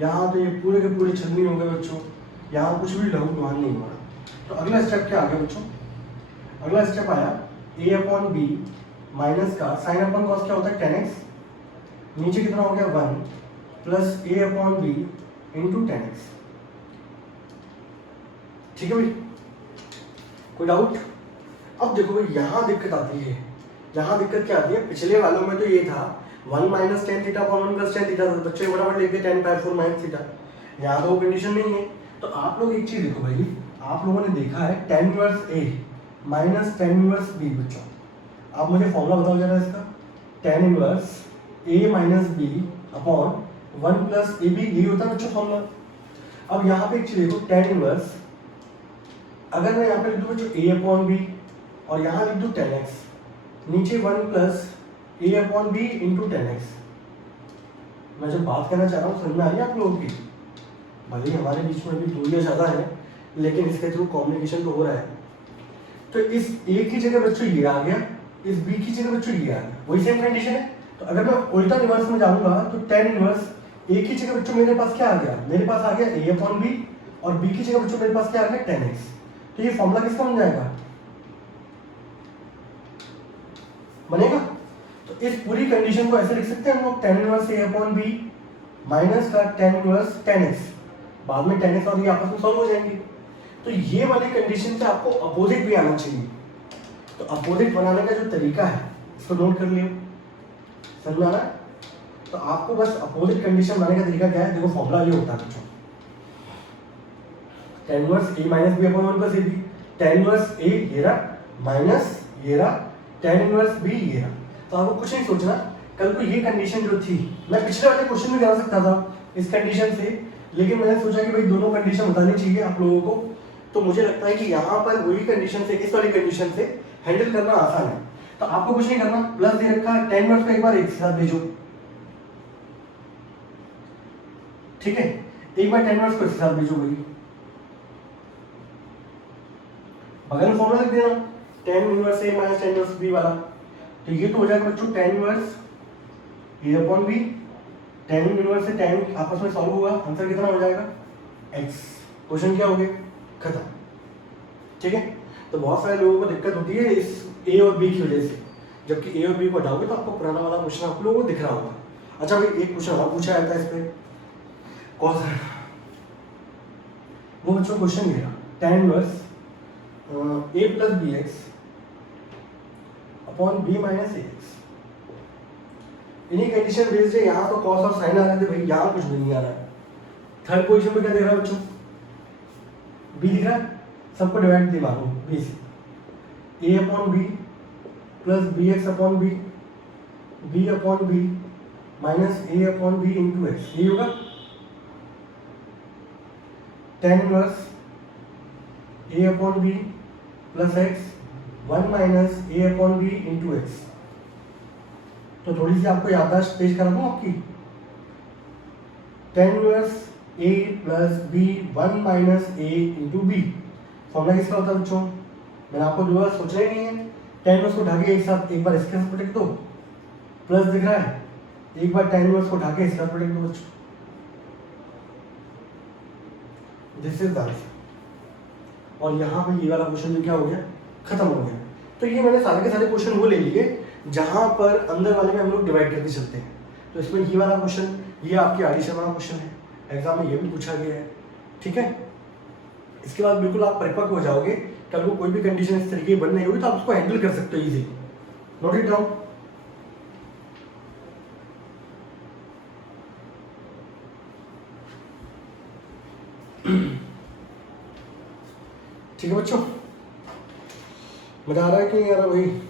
यहाँ तो ये पूरे के पूरे छलनी हो गए बच्चों, यहाँ कुछ भी लघुलुहान नहीं हो रहा। तो अगला स्टेप क्या आ गया बच्चों, अगला स्टेप आया ए अपॉन बी माइनस का साइन अपॉन कॉस क्या होता है टेन एक्स, नीचे कितना हो गया 1 plus A upon B into tan x. ठीक है भाई, कोई डाउट? अब देखो भाई यहाँ दिक्कत आती है, यहाँ दिक्कत क्या आती है, पिछले वालों में तो ये था 1 minus tan theta upon 1 plus tan theta, तो बच्चे बराबर लिख दिए 10 पावर 4 माइनस थीटा। यहाँ तो वो कंडीशन नहीं है। तो आप लोग एक चीज देखो भाई, आप लोगों ने देखा है tan इनवर्स ए माइनस tan इनवर्स बी। बच्चों आप मुझे फॉर्मूला बताओ जरा इसका, tan इनवर्स ए माइनस बी अपॉन 1 प्लस ए बी, यही होता है बच्चों फॉर्मूला। अब यहाँ पे एक चीज देखो, tan इनवर्स अगर मैं यहाँ पे लिख दूँ बच्चों ए अपॉन बी और यहाँ लिख दूँ tan एक्स, नीचे 1 plus A upon B into tan x. मैं जो बात करना चाह रहा हूँ समझ में आ रही है आप लोगों की? भले ही हमारे बीच में अभी दूरियाँ ज़्यादा है, लेकिन इसके थ्रू कम्युनिकेशन तो हो रहा है। तो इस ए की जगह बच्चों ये आ गया, इस बी की जगह बच्चों ये आ गया, वही सेम कंडीशन है। तो अगर मैं उल्टा रिवर्स में जाऊंगा तो tan इनवर्स ए की जगह बच्चों मेरे पास क्या आ गया, मेरे पास आ गया ए अपॉन बी, और बी की जगह बच्चों मेरे पास क्या आ गया tan एक्स। तो ये फॉर्मूला किसका बन जाएगा, बनेगा। तो इस पूरी कंडीशन को ऐसे लिख सकते हैं हम लोग, tan inverse A upon B minus का tan इनवर्स tan एक्स, बाद में tan एक्स और ये आपस में सॉल्व हो जाएंगे। तो ये वाली कंडीशन से आपको अपोजिट भी आना चाहिए। तो अपोजिट बनाने का जो तरीका है इसको नोट कर लियो, समझ में आ रहा है? तो आपको बस अपोजिट कंडीशन बनाने का तरीका क्या है, देखो फॉर्मूला ये होता है बच्चों, tan inverse A minus B upon 1 plus A B, tan inverse A ये रहा माइनस ये रहा tan इनवर्स बी ये रहा। तो आपको कुछ नहीं सोचना, कल को ये कंडीशन जो थी, मैं पिछले वाले क्वेश्चन में करा सकता था इस कंडीशन से, लेकिन मैंने सोचा कि भाई दोनों कंडीशन बतानी चाहिए आप लोगों को। तो मुझे लगता है कि यहाँ पर वही कंडीशन से, इस वाली कंडीशन से हैंडल करना आसान है। तो आपको कुछ नहीं करना, प्लस दे रखा है tan इनवर्स को एक बार एक साथ भेजो, ठीक है, एक बार tan इनवर्स को एक साथ भेजो भाई, बगल में फॉर्मूला लिख देना tan इनवर्स ए माइनस tan इनवर्स बी वाला। तो ये तो हो जाएगा बच्चों tan inverse A upon B, tan inverse से tan आपस में सॉल्व होगा, आंसर कितना हो जाएगा x। क्वेश्चन क्या हो गया, खत्म। ठीक है, तो बहुत सारे लोगों को दिक्कत होती है इस a और b की वजह से, जबकि a और b को हटाओगे तो आपको पुराना वाला क्वेश्चन आप लोगों को दिख रहा होगा। अच्छा भाई एक क्वेश्चन और पूछा जाता है इस पे, कौन सा वो बच्चों क्वेश्चन दिया tan inverse a plus B x upon B minus a x. इन्हीं कंडीशन बेस्ड है, यहाँ तो कॉस और साइन आ रहे थे भाई, यहाँ कुछ भी नहीं आ रहा है। थर्ड पोजीशन में क्या दिख रहा है बच्चों, बी दिख रहा है, सबको डिवाइड दिया मानो बी से, A upon B plus B x upon B, B upon B minus A upon B into x, ये होगा tan inverse A upon B plus x 1 minus A upon B into x. तो थोड़ी सी आपको याददाश्त पेश करा दूं आपकी, tan inverse a plus b 1 minus a into b, formula किसका होता है बच्चों, मैंने आपको दो बार सोचना ही नहीं है, tan इनवर्स को उठा के एक साथ एक बार इसके साथ प्रोटेक्ट दो, प्लस दिख रहा है, एक बार tan इनवर्स को उठा के इसके साथ प्रोटेक्ट दो बच्चों, दिस इज द आंसर। और यहाँ पे ये वाला क्वेश्चन भी क्या हो गया, खत्म हो गया। तो ये मैंने सारे के सारे क्वेश्चन वो ले लिए जहाँ पर अंदर वाले में हम लोग डिवाइड करके चलते हैं। तो इसमें ये वाला क्वेश्चन, ये आपकी एडिशन वाला क्वेश्चन है, एग्जाम में ये भी पूछा गया है, ठीक है। इसके बाद बिल्कुल आप परिपक्व हो जाओगे, कल को कोई भी कंडीशन इस तरीके की बन नहीं होगी तो आप उसको हैंडल कर सकते हो इजीली। Note it down. ठीक है बच्चों, मजा आ रहा है कि नहीं आ रहा भाई?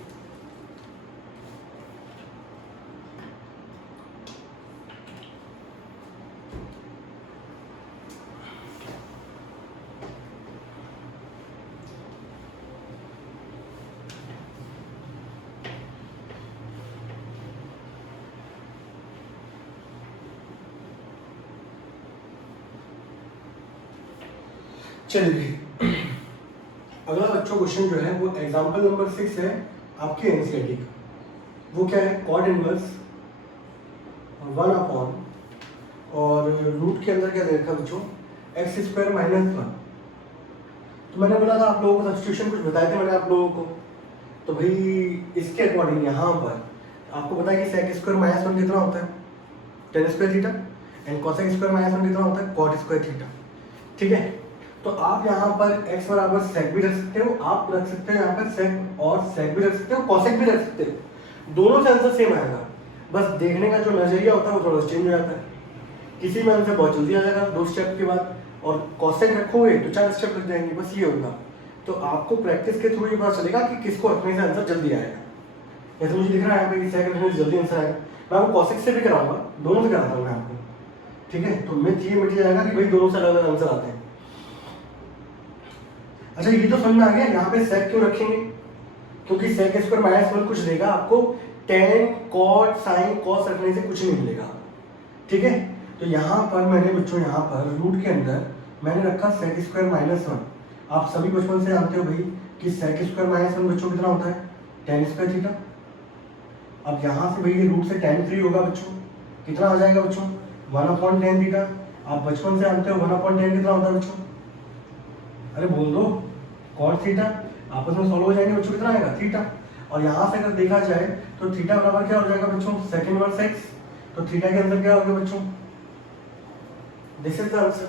चलिए अगला बच्चों क्वेश्चन जो है वो एग्जांपल नंबर 6 है आपके एनसीईआरटी का। वो क्या है, कॉट इनवर्स 1 अपॉन और रूट के अंदर क्या दे रखा बच्चों, एक्स स्क्वायर माइनस 1। तो मैंने बोला था आप लोगों को सब्स्टिट्यूशन कुछ बताए थे मैंने आप लोगों को, तो भाई इसके अकॉर्डिंग यहाँ पर आपको पता है कि सेक स्क्वायर माइनस 1 कितना होता है, ten square theta, and cosec square minus 1 कितना होता है, कॉट स्क्वायर थीटा। ठीक है, तो आप यहाँ पर x बराबर सेक भी रख सकते हो, आप रख सकते हो यहाँ पर सेक और सेक भी रख सकते हो, कोसेक भी रख सकते हो, दोनों से आंसर सेम आएगा। बस देखने का जो नजरिया होता है वो थोड़ा चेंज हो जाता है। किसी में आंसर बहुत जल्दी आ जाएगा 2 स्टेप के बाद, और कोसेक रखोगे तो 4 स्टेप लग जाएंगे, बस ये होगा। तो आपको प्रैक्टिस के थ्रू ये पता चलेगा कि किसको रखने से आंसर जल्दी आएगा। जैसे मुझे दिख रहा है यहाँ पे कि सेक रखने से जल्दी आंसर आएगा, मैं आपको कोसेक से भी कराऊंगा, दोनों से कराता हूँ मैं आपको। ठीक है, तो मिथ ये मिट जाएगा कि भाई दोनों से अलग अलग आंसर आते हैं। अच्छा ये तो समझ में आ गया यहाँ पे सेक क्यों रखेंगे, क्योंकि सेक स्क्वायर माइनस 1 कुछ देगा आपको, टेन कॉट साइन कॉस रखने से कुछ नहीं मिलेगा। ठीक है, तो यहाँ पर मैंने बच्चों यहाँ पर रूट के अंदर मैंने रखा सेक स्क्वायर माइनस 1। आप सभी बचपन से जानते हो भाई कि सेक स्क्वायर माइनस 1 बच्चों कितना होता है, टेन स्क्वायर थीटा। अब यहाँ से भाई ये रूट से टेन फ्री होगा बच्चों, कितना आ जाएगा बच्चों, 1/10 थीटा। आप बचपन से जानते हो 1/10 कितना होता है बच्चों, अरे बोल दो, कॉट थीटा। आपस में सॉल्व हो जाएंगे बच्चों, कितना आएगा, थीटा। और यहाँ से अगर देखा जाए तो थीटा बराबर क्या हो जाएगा बच्चों, सेक इनवर्स एक्स। तो थीटा के अंदर क्या हो गया बच्चों, दिस इज द आंसर।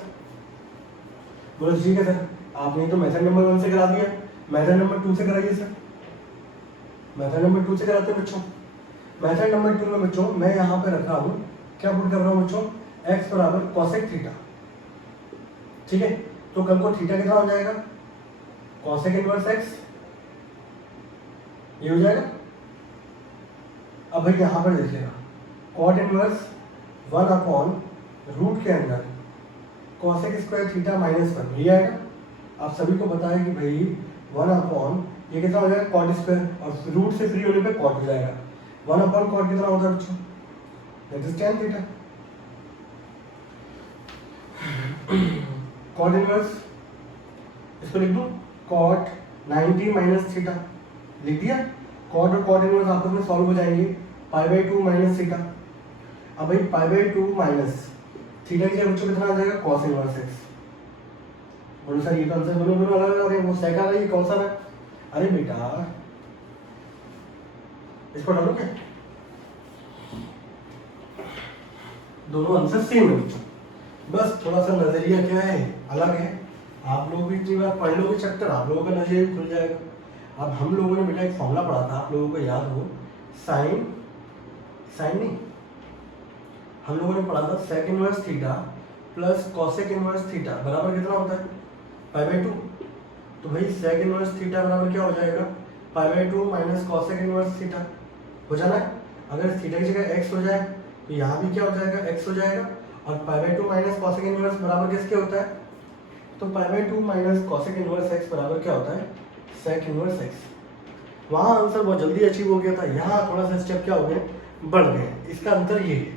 बोलो ठीक है सर, आपने तो मेथड नंबर 1 से करा दिया, मेथड नंबर 2 से कराइए सर। मेथड नंबर 2 से कराते हैं बच्चों। मेथड नंबर 2 में बच्चों मैं यहाँ पे रखा हूँ, क्या पुट कर रहा हूँ बच्चों, एक्स बराबर कोसेक थीटा। ठीक है, तो कल को थीटा कितना हो जाएगा, कोसेक इनवर्स एक्स, ये हो जाएगा। अब भाई यहाँ पर देखिएगा, कॉट इनवर्स 1 अपॉन रूट के अंदर कोसेक स्क्वायर थीटा माइनस 1, ये आएगा। आप सभी को पता है कि भाई 1 अपॉन ये कितना हो जाएगा, कॉट स्क्वायर, और रूट से फ्री होने पे कॉट हो जाएगा। 1 अपॉन कॉट कितना होता है बच्चों, that is tan theta. Cot inverse इसको लिख दूं, कॉट 90 माइनस थीटा, लिख दिया। कॉट और कॉट इनवर्स आपस में सॉल्व हो जाएंगे, π/2 माइनस थीटा। अब भाई π/2 माइनस थीटा की जगह बच्चों कितना आ जाएगा, cos इनवर्स x। बोलो सर ये तो आंसर दोनों अलग आ रहे हैं, वो सेक आ रहा है, ये कौन सा है, अरे बेटा इसको डालो क्या, दोनों आंसर सेम है बच्चों, बस थोड़ा सा नजरिया क्या है, अलग है। आप लोग भी इतनी बार पढ़ लोगे चैप्टर, आप लोगों का नजरिया खुल जाएगा। अब हम लोगों ने बेटा एक फॉर्मूला पढ़ा था, आप लोगों को याद हो, साइन नहीं, हम लोगों ने पढ़ा था sec inverse theta plus cosec inverse theta बराबर कितना होता है, π/2। तो भाई सेक इनवर्स थीटा बराबर क्या हो जाएगा, π/2 माइनस कोसेक इनवर्स थीटा हो जाना है। अगर थीटा की जगह x हो जाए तो यहाँ भी क्या हो जाएगा, x हो जाएगा। और π/2 माइनस कोसेक इनवर्स बराबर किसके होता है, तो π/2 माइनस कोसेक इनवर्स x बराबर क्या होता है, सेक इनवर्स x। वहाँ आंसर बहुत जल्दी अचीव हो गया था, यहाँ थोड़ा सा स्टेप क्या हो गए, बढ़ गए। इसका अंतर ये है।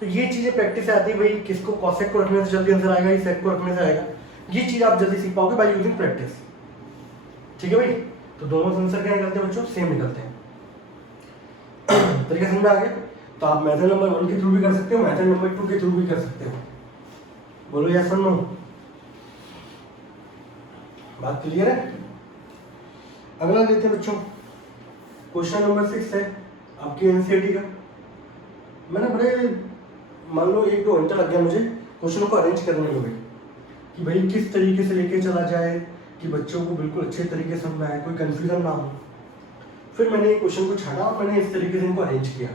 तो ये चीजें प्रैक्टिस से आती है भाई, किसको कोसेक को रखने से जल्दी आंसर आएगा, इस सेक को रखने से आएगा। ये चीज आप जल्दी सीख पाओगे बाय यूजिंग प्रैक्टिस। ठीक है भाई, तो दोनों आंसर क्या निकलते हैं बच्चों, सेम निकलते हैं। तरीका समझ में आ गया। तो आप मेथड नंबर 1 के थ्रू भी कर सकते हो, मेथड नंबर 2 के थ्रू भी कर सकते हो। बोलो यस और नो, बात क्लियर है। अगला लेते हैं बच्चों, क्वेश्चन नंबर 6 है आपकी एनसीईआरटी का। मैंने बड़े मान लो 1-2 घंटा लग गया मुझे क्वेश्चनों को अरेंज करने में कि भाई किस तरीके से लेके चला जाए कि बच्चों को बिल्कुल अच्छे तरीके से समझ में आए, कोई कंफ्यूजन ना हो। फिर मैंने एक क्वेश्चन को छाड़ा और मैंने इस तरीके से इनको अरेंज किया।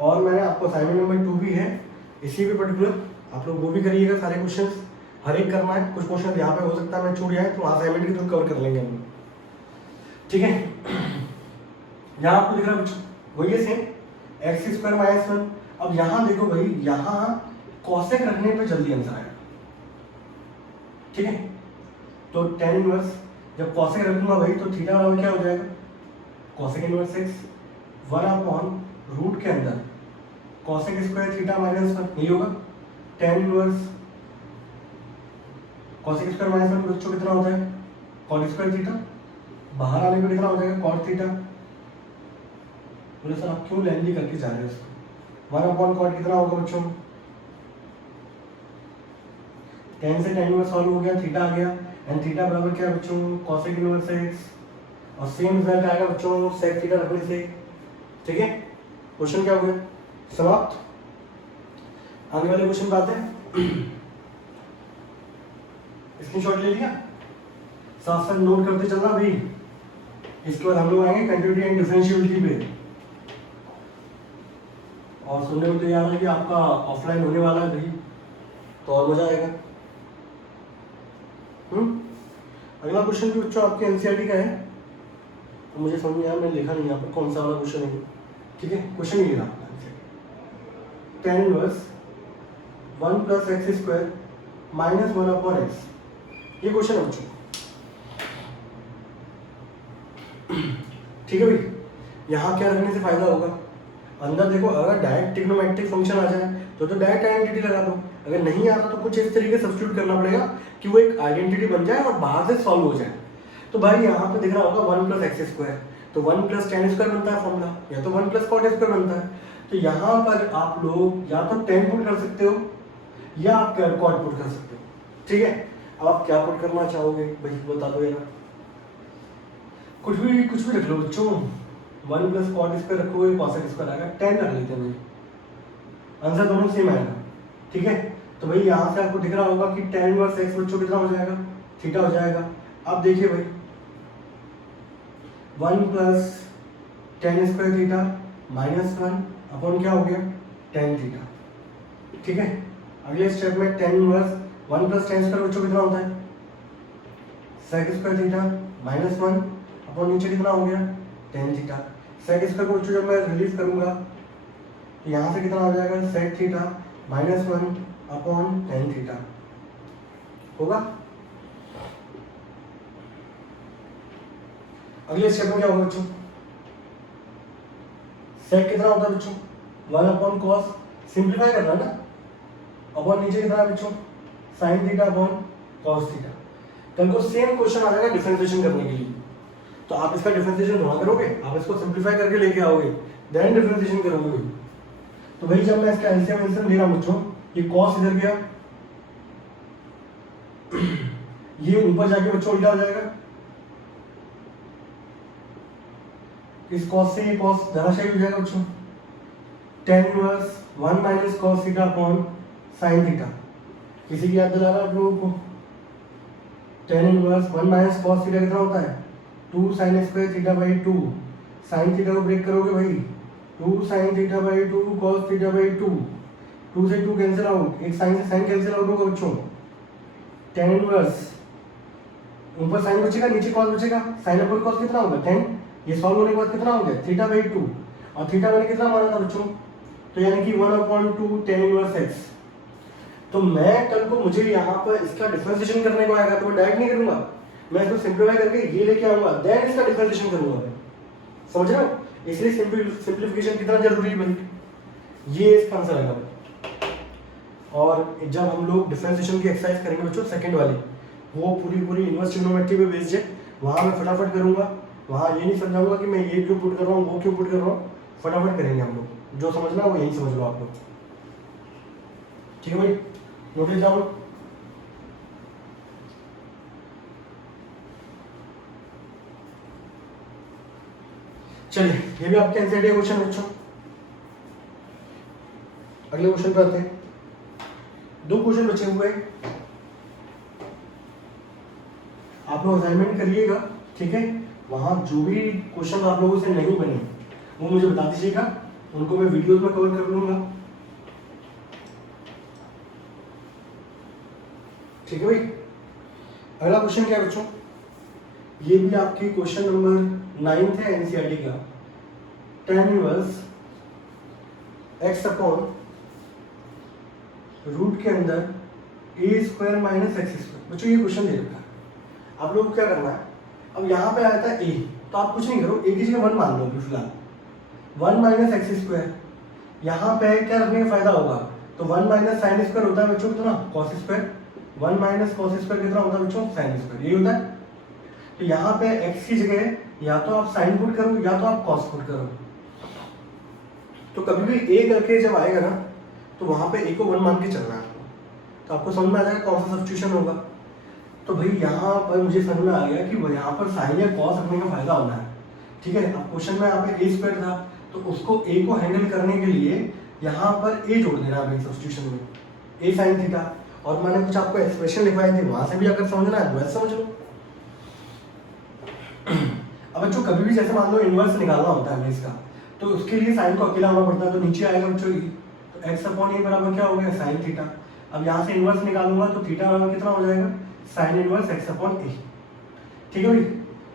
और मैंने आपको असाइनमेंट नंबर 2 भी है इसी पे पर्टिकुलर, आप लोग वो भी करिएगा। सारे क्वेश्चन हर एक करना है, कुछ क्वेश्चन यहाँ पे हो सकता है मैं छूट जाए तो असाइनमेंट के थ्रू कवर कर लेंगे हम। ठीक है, यहाँ आपको दिख रहा है बच्चों वही है सेम, एक्स स्क्वायर माइनस 1। अब यहाँ देखो भाई, यहाँ कोसेक रखने पे जल्दी आंसर आएगा। ठीक है, तो tan इनवर्स जब कोसेक रखूंगा भाई तो थीटा बराबर क्या हो जाएगा, cosec inverse x 1 upon root के अंदर कोसेक स्क्वायर थीटा माइनस 1, यही होगा। tan inverse cosec square minus one बच्चों कितना होता है कॉट स्क्वायर थीटा, बाहर आने पर कितना हो जाएगा कॉट थीटा। बोले सर आप क्यों लेंदी करके जा रहे हो इसको, 1/cot कितना होगा बच्चों, tan से tan इनवर्स सॉल्व हो गया, थीटा आ गया, एंड थीटा बराबर क्या है बच्चों cosec इनवर्स x, और सेम रिजल्ट आएगा बच्चों sec थीटा रखने से। ठीक है, क्वेश्चन क्या हो गया समाप्त। आगे वाले क्वेश्चन पे आते हैं। स्क्रीनशॉट ले लिया, साथ साथ नोट करते चलना भाई। इसके बाद हम लोग आएंगे कंटिन्यूटी एंड डिफरेंशियबिलिटी पे, और सुनने में तो याद है कि आपका ऑफलाइन होने वाला है भाई, तो और मजा आएगा। अगला क्वेश्चन भी बच्चों आपके एनसीईआरटी का है, तो मुझे समझ में आया, मैंने लिखा नहीं यहाँ पर कौन सा वाला क्वेश्चन है। ठीक है, क्वेश्चन ये रहा tan इनवर्स 1 + x² - 1/x, ये क्वेश्चन है बच्चों। ठीक है भाई, यहाँ क्या रखने से फायदा होगा, अंदर देखो अगर डायरेक्ट ट्रिग्नोमेट्रिक फंक्शन आ जाए तो डायरेक्ट आइडेंटिटी लगा दो, अगर नहीं आ रहा तो कुछ इस तरीके से सब्स्टिट्यूट करना पड़ेगा कि वो एक आइडेंटिटी बन जाए और बाहर से सॉल्व हो जाए। तो भाई यहाँ पे दिख रहा होगा 1 + x², तो 1 + tan² बनता है फॉर्मूला, या तो 1 + cot² बनता है। तो यहाँ पर आप लोग या तो tan पुट कर सकते हो या आप cot पुट कर सकते हो। ठीक है, अब आप क्या पुट करना चाहोगे भाई बता दो यार, कुछ भी रख लो बच्चों, 1 + cot² रखोगे cosec² आएगा, 10 रख लेते हैं, आंसर दोनों सेम आएगा। ठीक है, तो भाई यहाँ से आपको दिख रहा होगा कि tan इनवर्स x बच्चों कितना हो जाएगा, थीटा हो जाएगा। अब देखिए भाई 1 + tan² थीटा -1 अपॉन क्या हो गया tan थीटा। ठीक है, अगले स्टेप में tan इनवर्स 1 + tan² बच्चों कितना होता है sec² थीटा -1 अपॉन नीचे कितना हो गया tan थीटा। sec² को जब मैं रिलीज करूंगा तो यहाँ से कितना हो जाएगा sec theta -1 upon tan theta होगा। अगले स्टेप में क्या होगा बच्चों, sec कितना होता है बच्चों 1/cos, सिंप्लीफाई करना है ना, अपॉन नीचे कितना है बच्चों sin theta upon cos theta. कल को सेम क्वेश्चन आ जाएगा डिफरेंशिएशन करने के लिए, तो आप इसका डिफरेंशिएशन वहां करोगे, आप इसको सिंप्लीफाई करके लेके आओगे, देन डिफरेंशिएशन करोगे। तो भाई जब मैं इसका एलसीएम एलसीएम ले रहा हूं बच्चों, ये cos इधर गया, ये ऊपर जाके बच्चों उल्टा हो जाएगा, इस cos से ये cos धराशायी हो जाएगा बच्चों, tan inverse 1 - cos theta upon sin theta. किसी की याद दिला रहा है आप लोगों को, tan इनवर्स 1 - cos थीटा कितना होता है 2 sin² θ/2, sin थीटा को ब्रेक करोगे भाई 2 sin θ/2 cos θ/2, 2 से 2 कैंसिल आउट, एक sin से sin कैंसिल आउट होगा बच्चों, tan इनवर्स ऊपर sin बचेगा नीचे cos बचेगा, sin अपॉन cos कितना होगा 10, ये सॉल्व होने के बाद कितना हो गया θ/2, और थीटा मैंने कितना माना था बच्चों, तो यानी कि 1/2 tan इनवर्स x। तो मैं कल को मुझे यहाँ पर इसका डिफरेंशिएशन करने को आएगा तो मैं डायरेक्ट नहीं करूंगा, मैं इसको सिंप्लीफाई करके ये लेके आऊंगा, देन इसका डिफरेंशिएशन करूंगा। समझ रहे हो, इसलिए सिंप्लीफिकेशन कितना जरूरी है भाई, ये इसका आंसर आएगा। और जब हम लोग डिफरेंशिएशन की एक्सरसाइज करेंगे बच्चों सेकंड वाली, वो पूरी इनवर्स ट्रिग्नोमेट्री पे बेस्ड है, वहां मैं फटाफट करूंगा, वहां ये नहीं समझाऊंगा कि मैं ये क्यों पुट कर रहा हूँ वो क्यों पुट कर रहा हूँ, फटाफट करेंगे हम लोग, जो समझना वो यही समझ लो आप लोग। ठीक है भाई, नोट ले जाओ। चलिए ये भी आपके एनसीईआरटी क्वेश्चन है बच्चों। अगले क्वेश्चन पे आते हैं, 2 क्वेश्चन बचे हुए हैं, आप लोग असाइनमेंट करिएगा। ठीक है, वहां जो भी क्वेश्चन आप लोगों से नहीं बने वो मुझे बता दीजिएगा, उनको मैं वीडियोस में कवर कर लूंगा। ठीक है भाई, अगला क्वेश्चन क्या है बच्चों, ये भी आपकी क्वेश्चन नंबर 9 है एनसीईआरटी का, tan inverse x upon root के अंदर a² - x²। बच्चों ये क्वेश्चन दे रखा है, आप लोग क्या करना है, अब यहाँ पे आया था a, तो आप कुछ नहीं करो, a की जगह 1 मान लो फिलहाल, 1 - x², यहाँ पे क्या रखने का फायदा होगा, तो 1 - sin² होता है बच्चों कितना cos², 1 माइनस कॉस स्क्वायर कितना होता है बच्चों, साइन स्क्वायर, यही होता है। तो यहाँ पे x की जगह या तो आप साइन पुट करो या तो आप कॉस पुट करो। तो कभी भी a करके जब आएगा ना तो वहां पे a को 1 मान के चलना है आपको, तो आपको समझ में आ जाएगा कौन सा सब्स्टिट्यूशन होगा। तो भाई यहाँ पर मुझे समझ में आ गया कि यहाँ पर साइन या कॉस रखने का फायदा होना है, ठीक है। अब क्वेश्चन में यहाँ पे a स्क्वायर था तो उसको a को हैंडल करने के लिए यहाँ पर a जोड़ देना है सब्स्टिट्यूशन में, a साइन थीटा। और मैंने कुछ आपको एक्सप्रेशन लिखवाए थे, वहां से भी अगर समझना है तो वैसे समझ लो। अब बच्चों कभी भी जैसे मान लो इनवर्स निकालना होता है इसका, तो उसके लिए साइन को अकेला होना पड़ता है, तो नीचे आएगा बच्चों तो एक्स अपॉन ए बराबर क्या हो गया, साइन थीटा। अब यहाँ से इनवर्स निकालूंगा तो थीटा बराबर कितना हो जाएगा, साइन इनवर्स एक्स अपॉन ए, ठीक है भाई।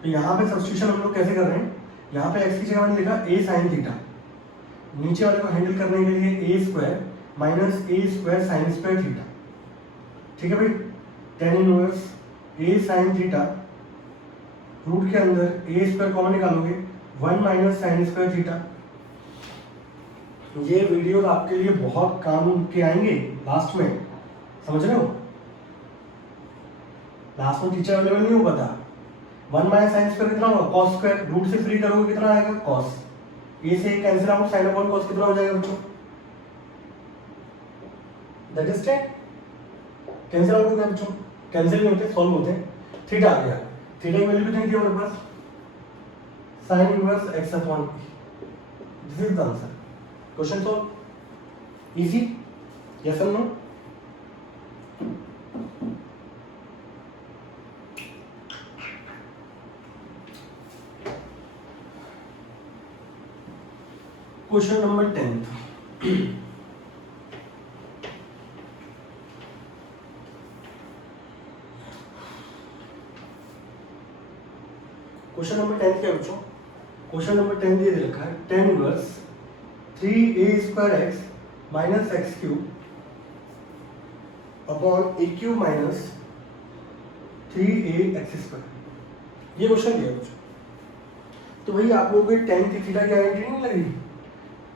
तो यहाँ पे सब्स्टिट्यूशन हम लोग कैसे कर रहे हैं, यहाँ पे एक्स की जगह मैंने लिखा ए साइन थीटा, नीचे वाले को हैंडल करने के लिए ए स्क्वायर माइनस ए स्क्वायर साइन स्क्वायर थीटा, ठीक है भाई। टेन इनवर्स ए साइन थीटा, रूट के अंदर ए स्क्वायर कॉमन निकालोगे 1 माइनस साइन स्क्वायर थीटा। ये वीडियो आपके लिए बहुत काम के आएंगे लास्ट में, समझ रहे हो। लास्ट में टीचर अवेलेबल नहीं हो पता। 1 माइनस साइन स्क्वायर कितना होगा, कॉस स्क्वायर, रूट से फ्री करोगे कितना आएगा, कॉस। ए से cancel out, sine upon cos कितना हो जाएगा बच्चों, दैट इज 10। कैंसिल आउट हो गया बच्चों, कैंसिल नहीं होते, सॉल्व होते हैं। थीटा आ गया, थीटा की वैल्यू कितनी थी हमारे पास, sine inverse x upon A. This is the answer. Question solve, easy, yes और no. Question number 10। Question number 10 क्या बच्चों, क्वेश्चन नंबर 10 ये दे रखा है, tan inverse 3a square x minus x cube upon A cube minus 3a x square, ये question दिया बच्चों। तो भाई आप लोगों को टेन थी थीटा की आइडेंटिटी नहीं लगी,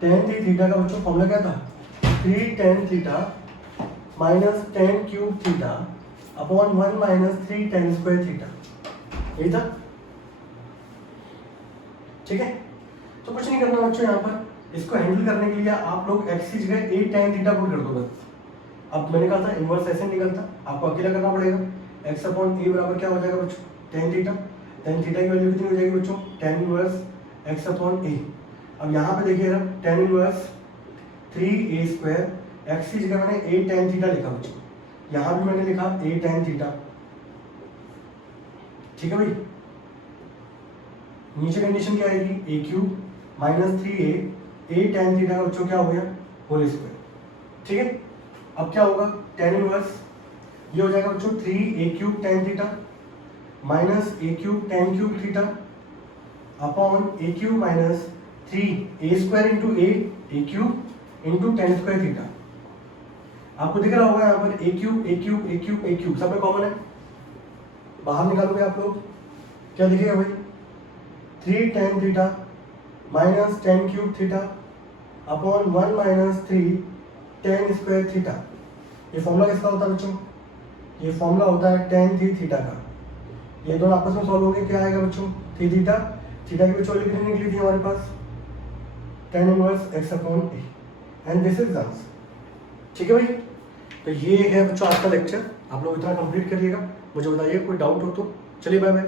टेन थी थीटा का बच्चों फॉर्मूला क्या था, 3 ten theta minus ten cube theta upon 1 minus 3 ten square theta, यही था, ठीक है। तो कुछ नहीं करना बच्चों, यहाँ पर इसको हैंडल करने के लिए आप लोग एक्स की जगह ए टेन थीटा पुट कर दो बस। अब मैंने कहा था इनवर्स ऐसे निकलता, आपको अकेला करना पड़ेगा। एक्स अपॉन ए बराबर क्या हो जाएगा बच्चों, टेन थीटा। टेन थीटा की वैल्यू कितनी हो जाएगी बच्चों, टेन इनवर्स एक्स अपॉन ए। अब यहाँ पे देखिएगा ten inverse 3a square, x की जगह मैंने ए टेन थीटा लिखा बच्चों, यहाँ भी मैंने लिखा ए टेन थीटा, ठीक है भाई। नीचे कंडीशन क्या आएगी, ए क्यूब माइनस 3a ए टेन थीटा का बच्चों क्या हो गया, होल स्क्वायर, ठीक है। अब क्या होगा, टेन इनवर्स ये हो जाएगा बच्चों 3a cube tan theta minus A cube tan cube theta upon A cube minus 3a square into A cube into tan square theta. आपको दिख रहा होगा यहाँ पर A cube A cube A cube A cube सब में common है, बाहर निकालोगे आप लोग क्या दिखेगा भाई, 3 ten theta minus ten cube theta upon 1 minus 3 ten square theta. ये फॉर्मूला किसका होता है बच्चों, ये फॉर्मूला होता है टेन थी थीटा का। ये दोनों आपस में सॉल्व होंगे, क्या आएगा बच्चों, थी थीटा, थीटा की वैल्यू कितनी निकली थी हमारे पास, ten inverse x upon a, and this is answer, ठीक है भाई। तो ये है बच्चों आज का लेक्चर, आप लोग इतना कंप्लीट करिएगा। मुझे बताइए कोई डाउट हो तो, चलिए बाय बाय।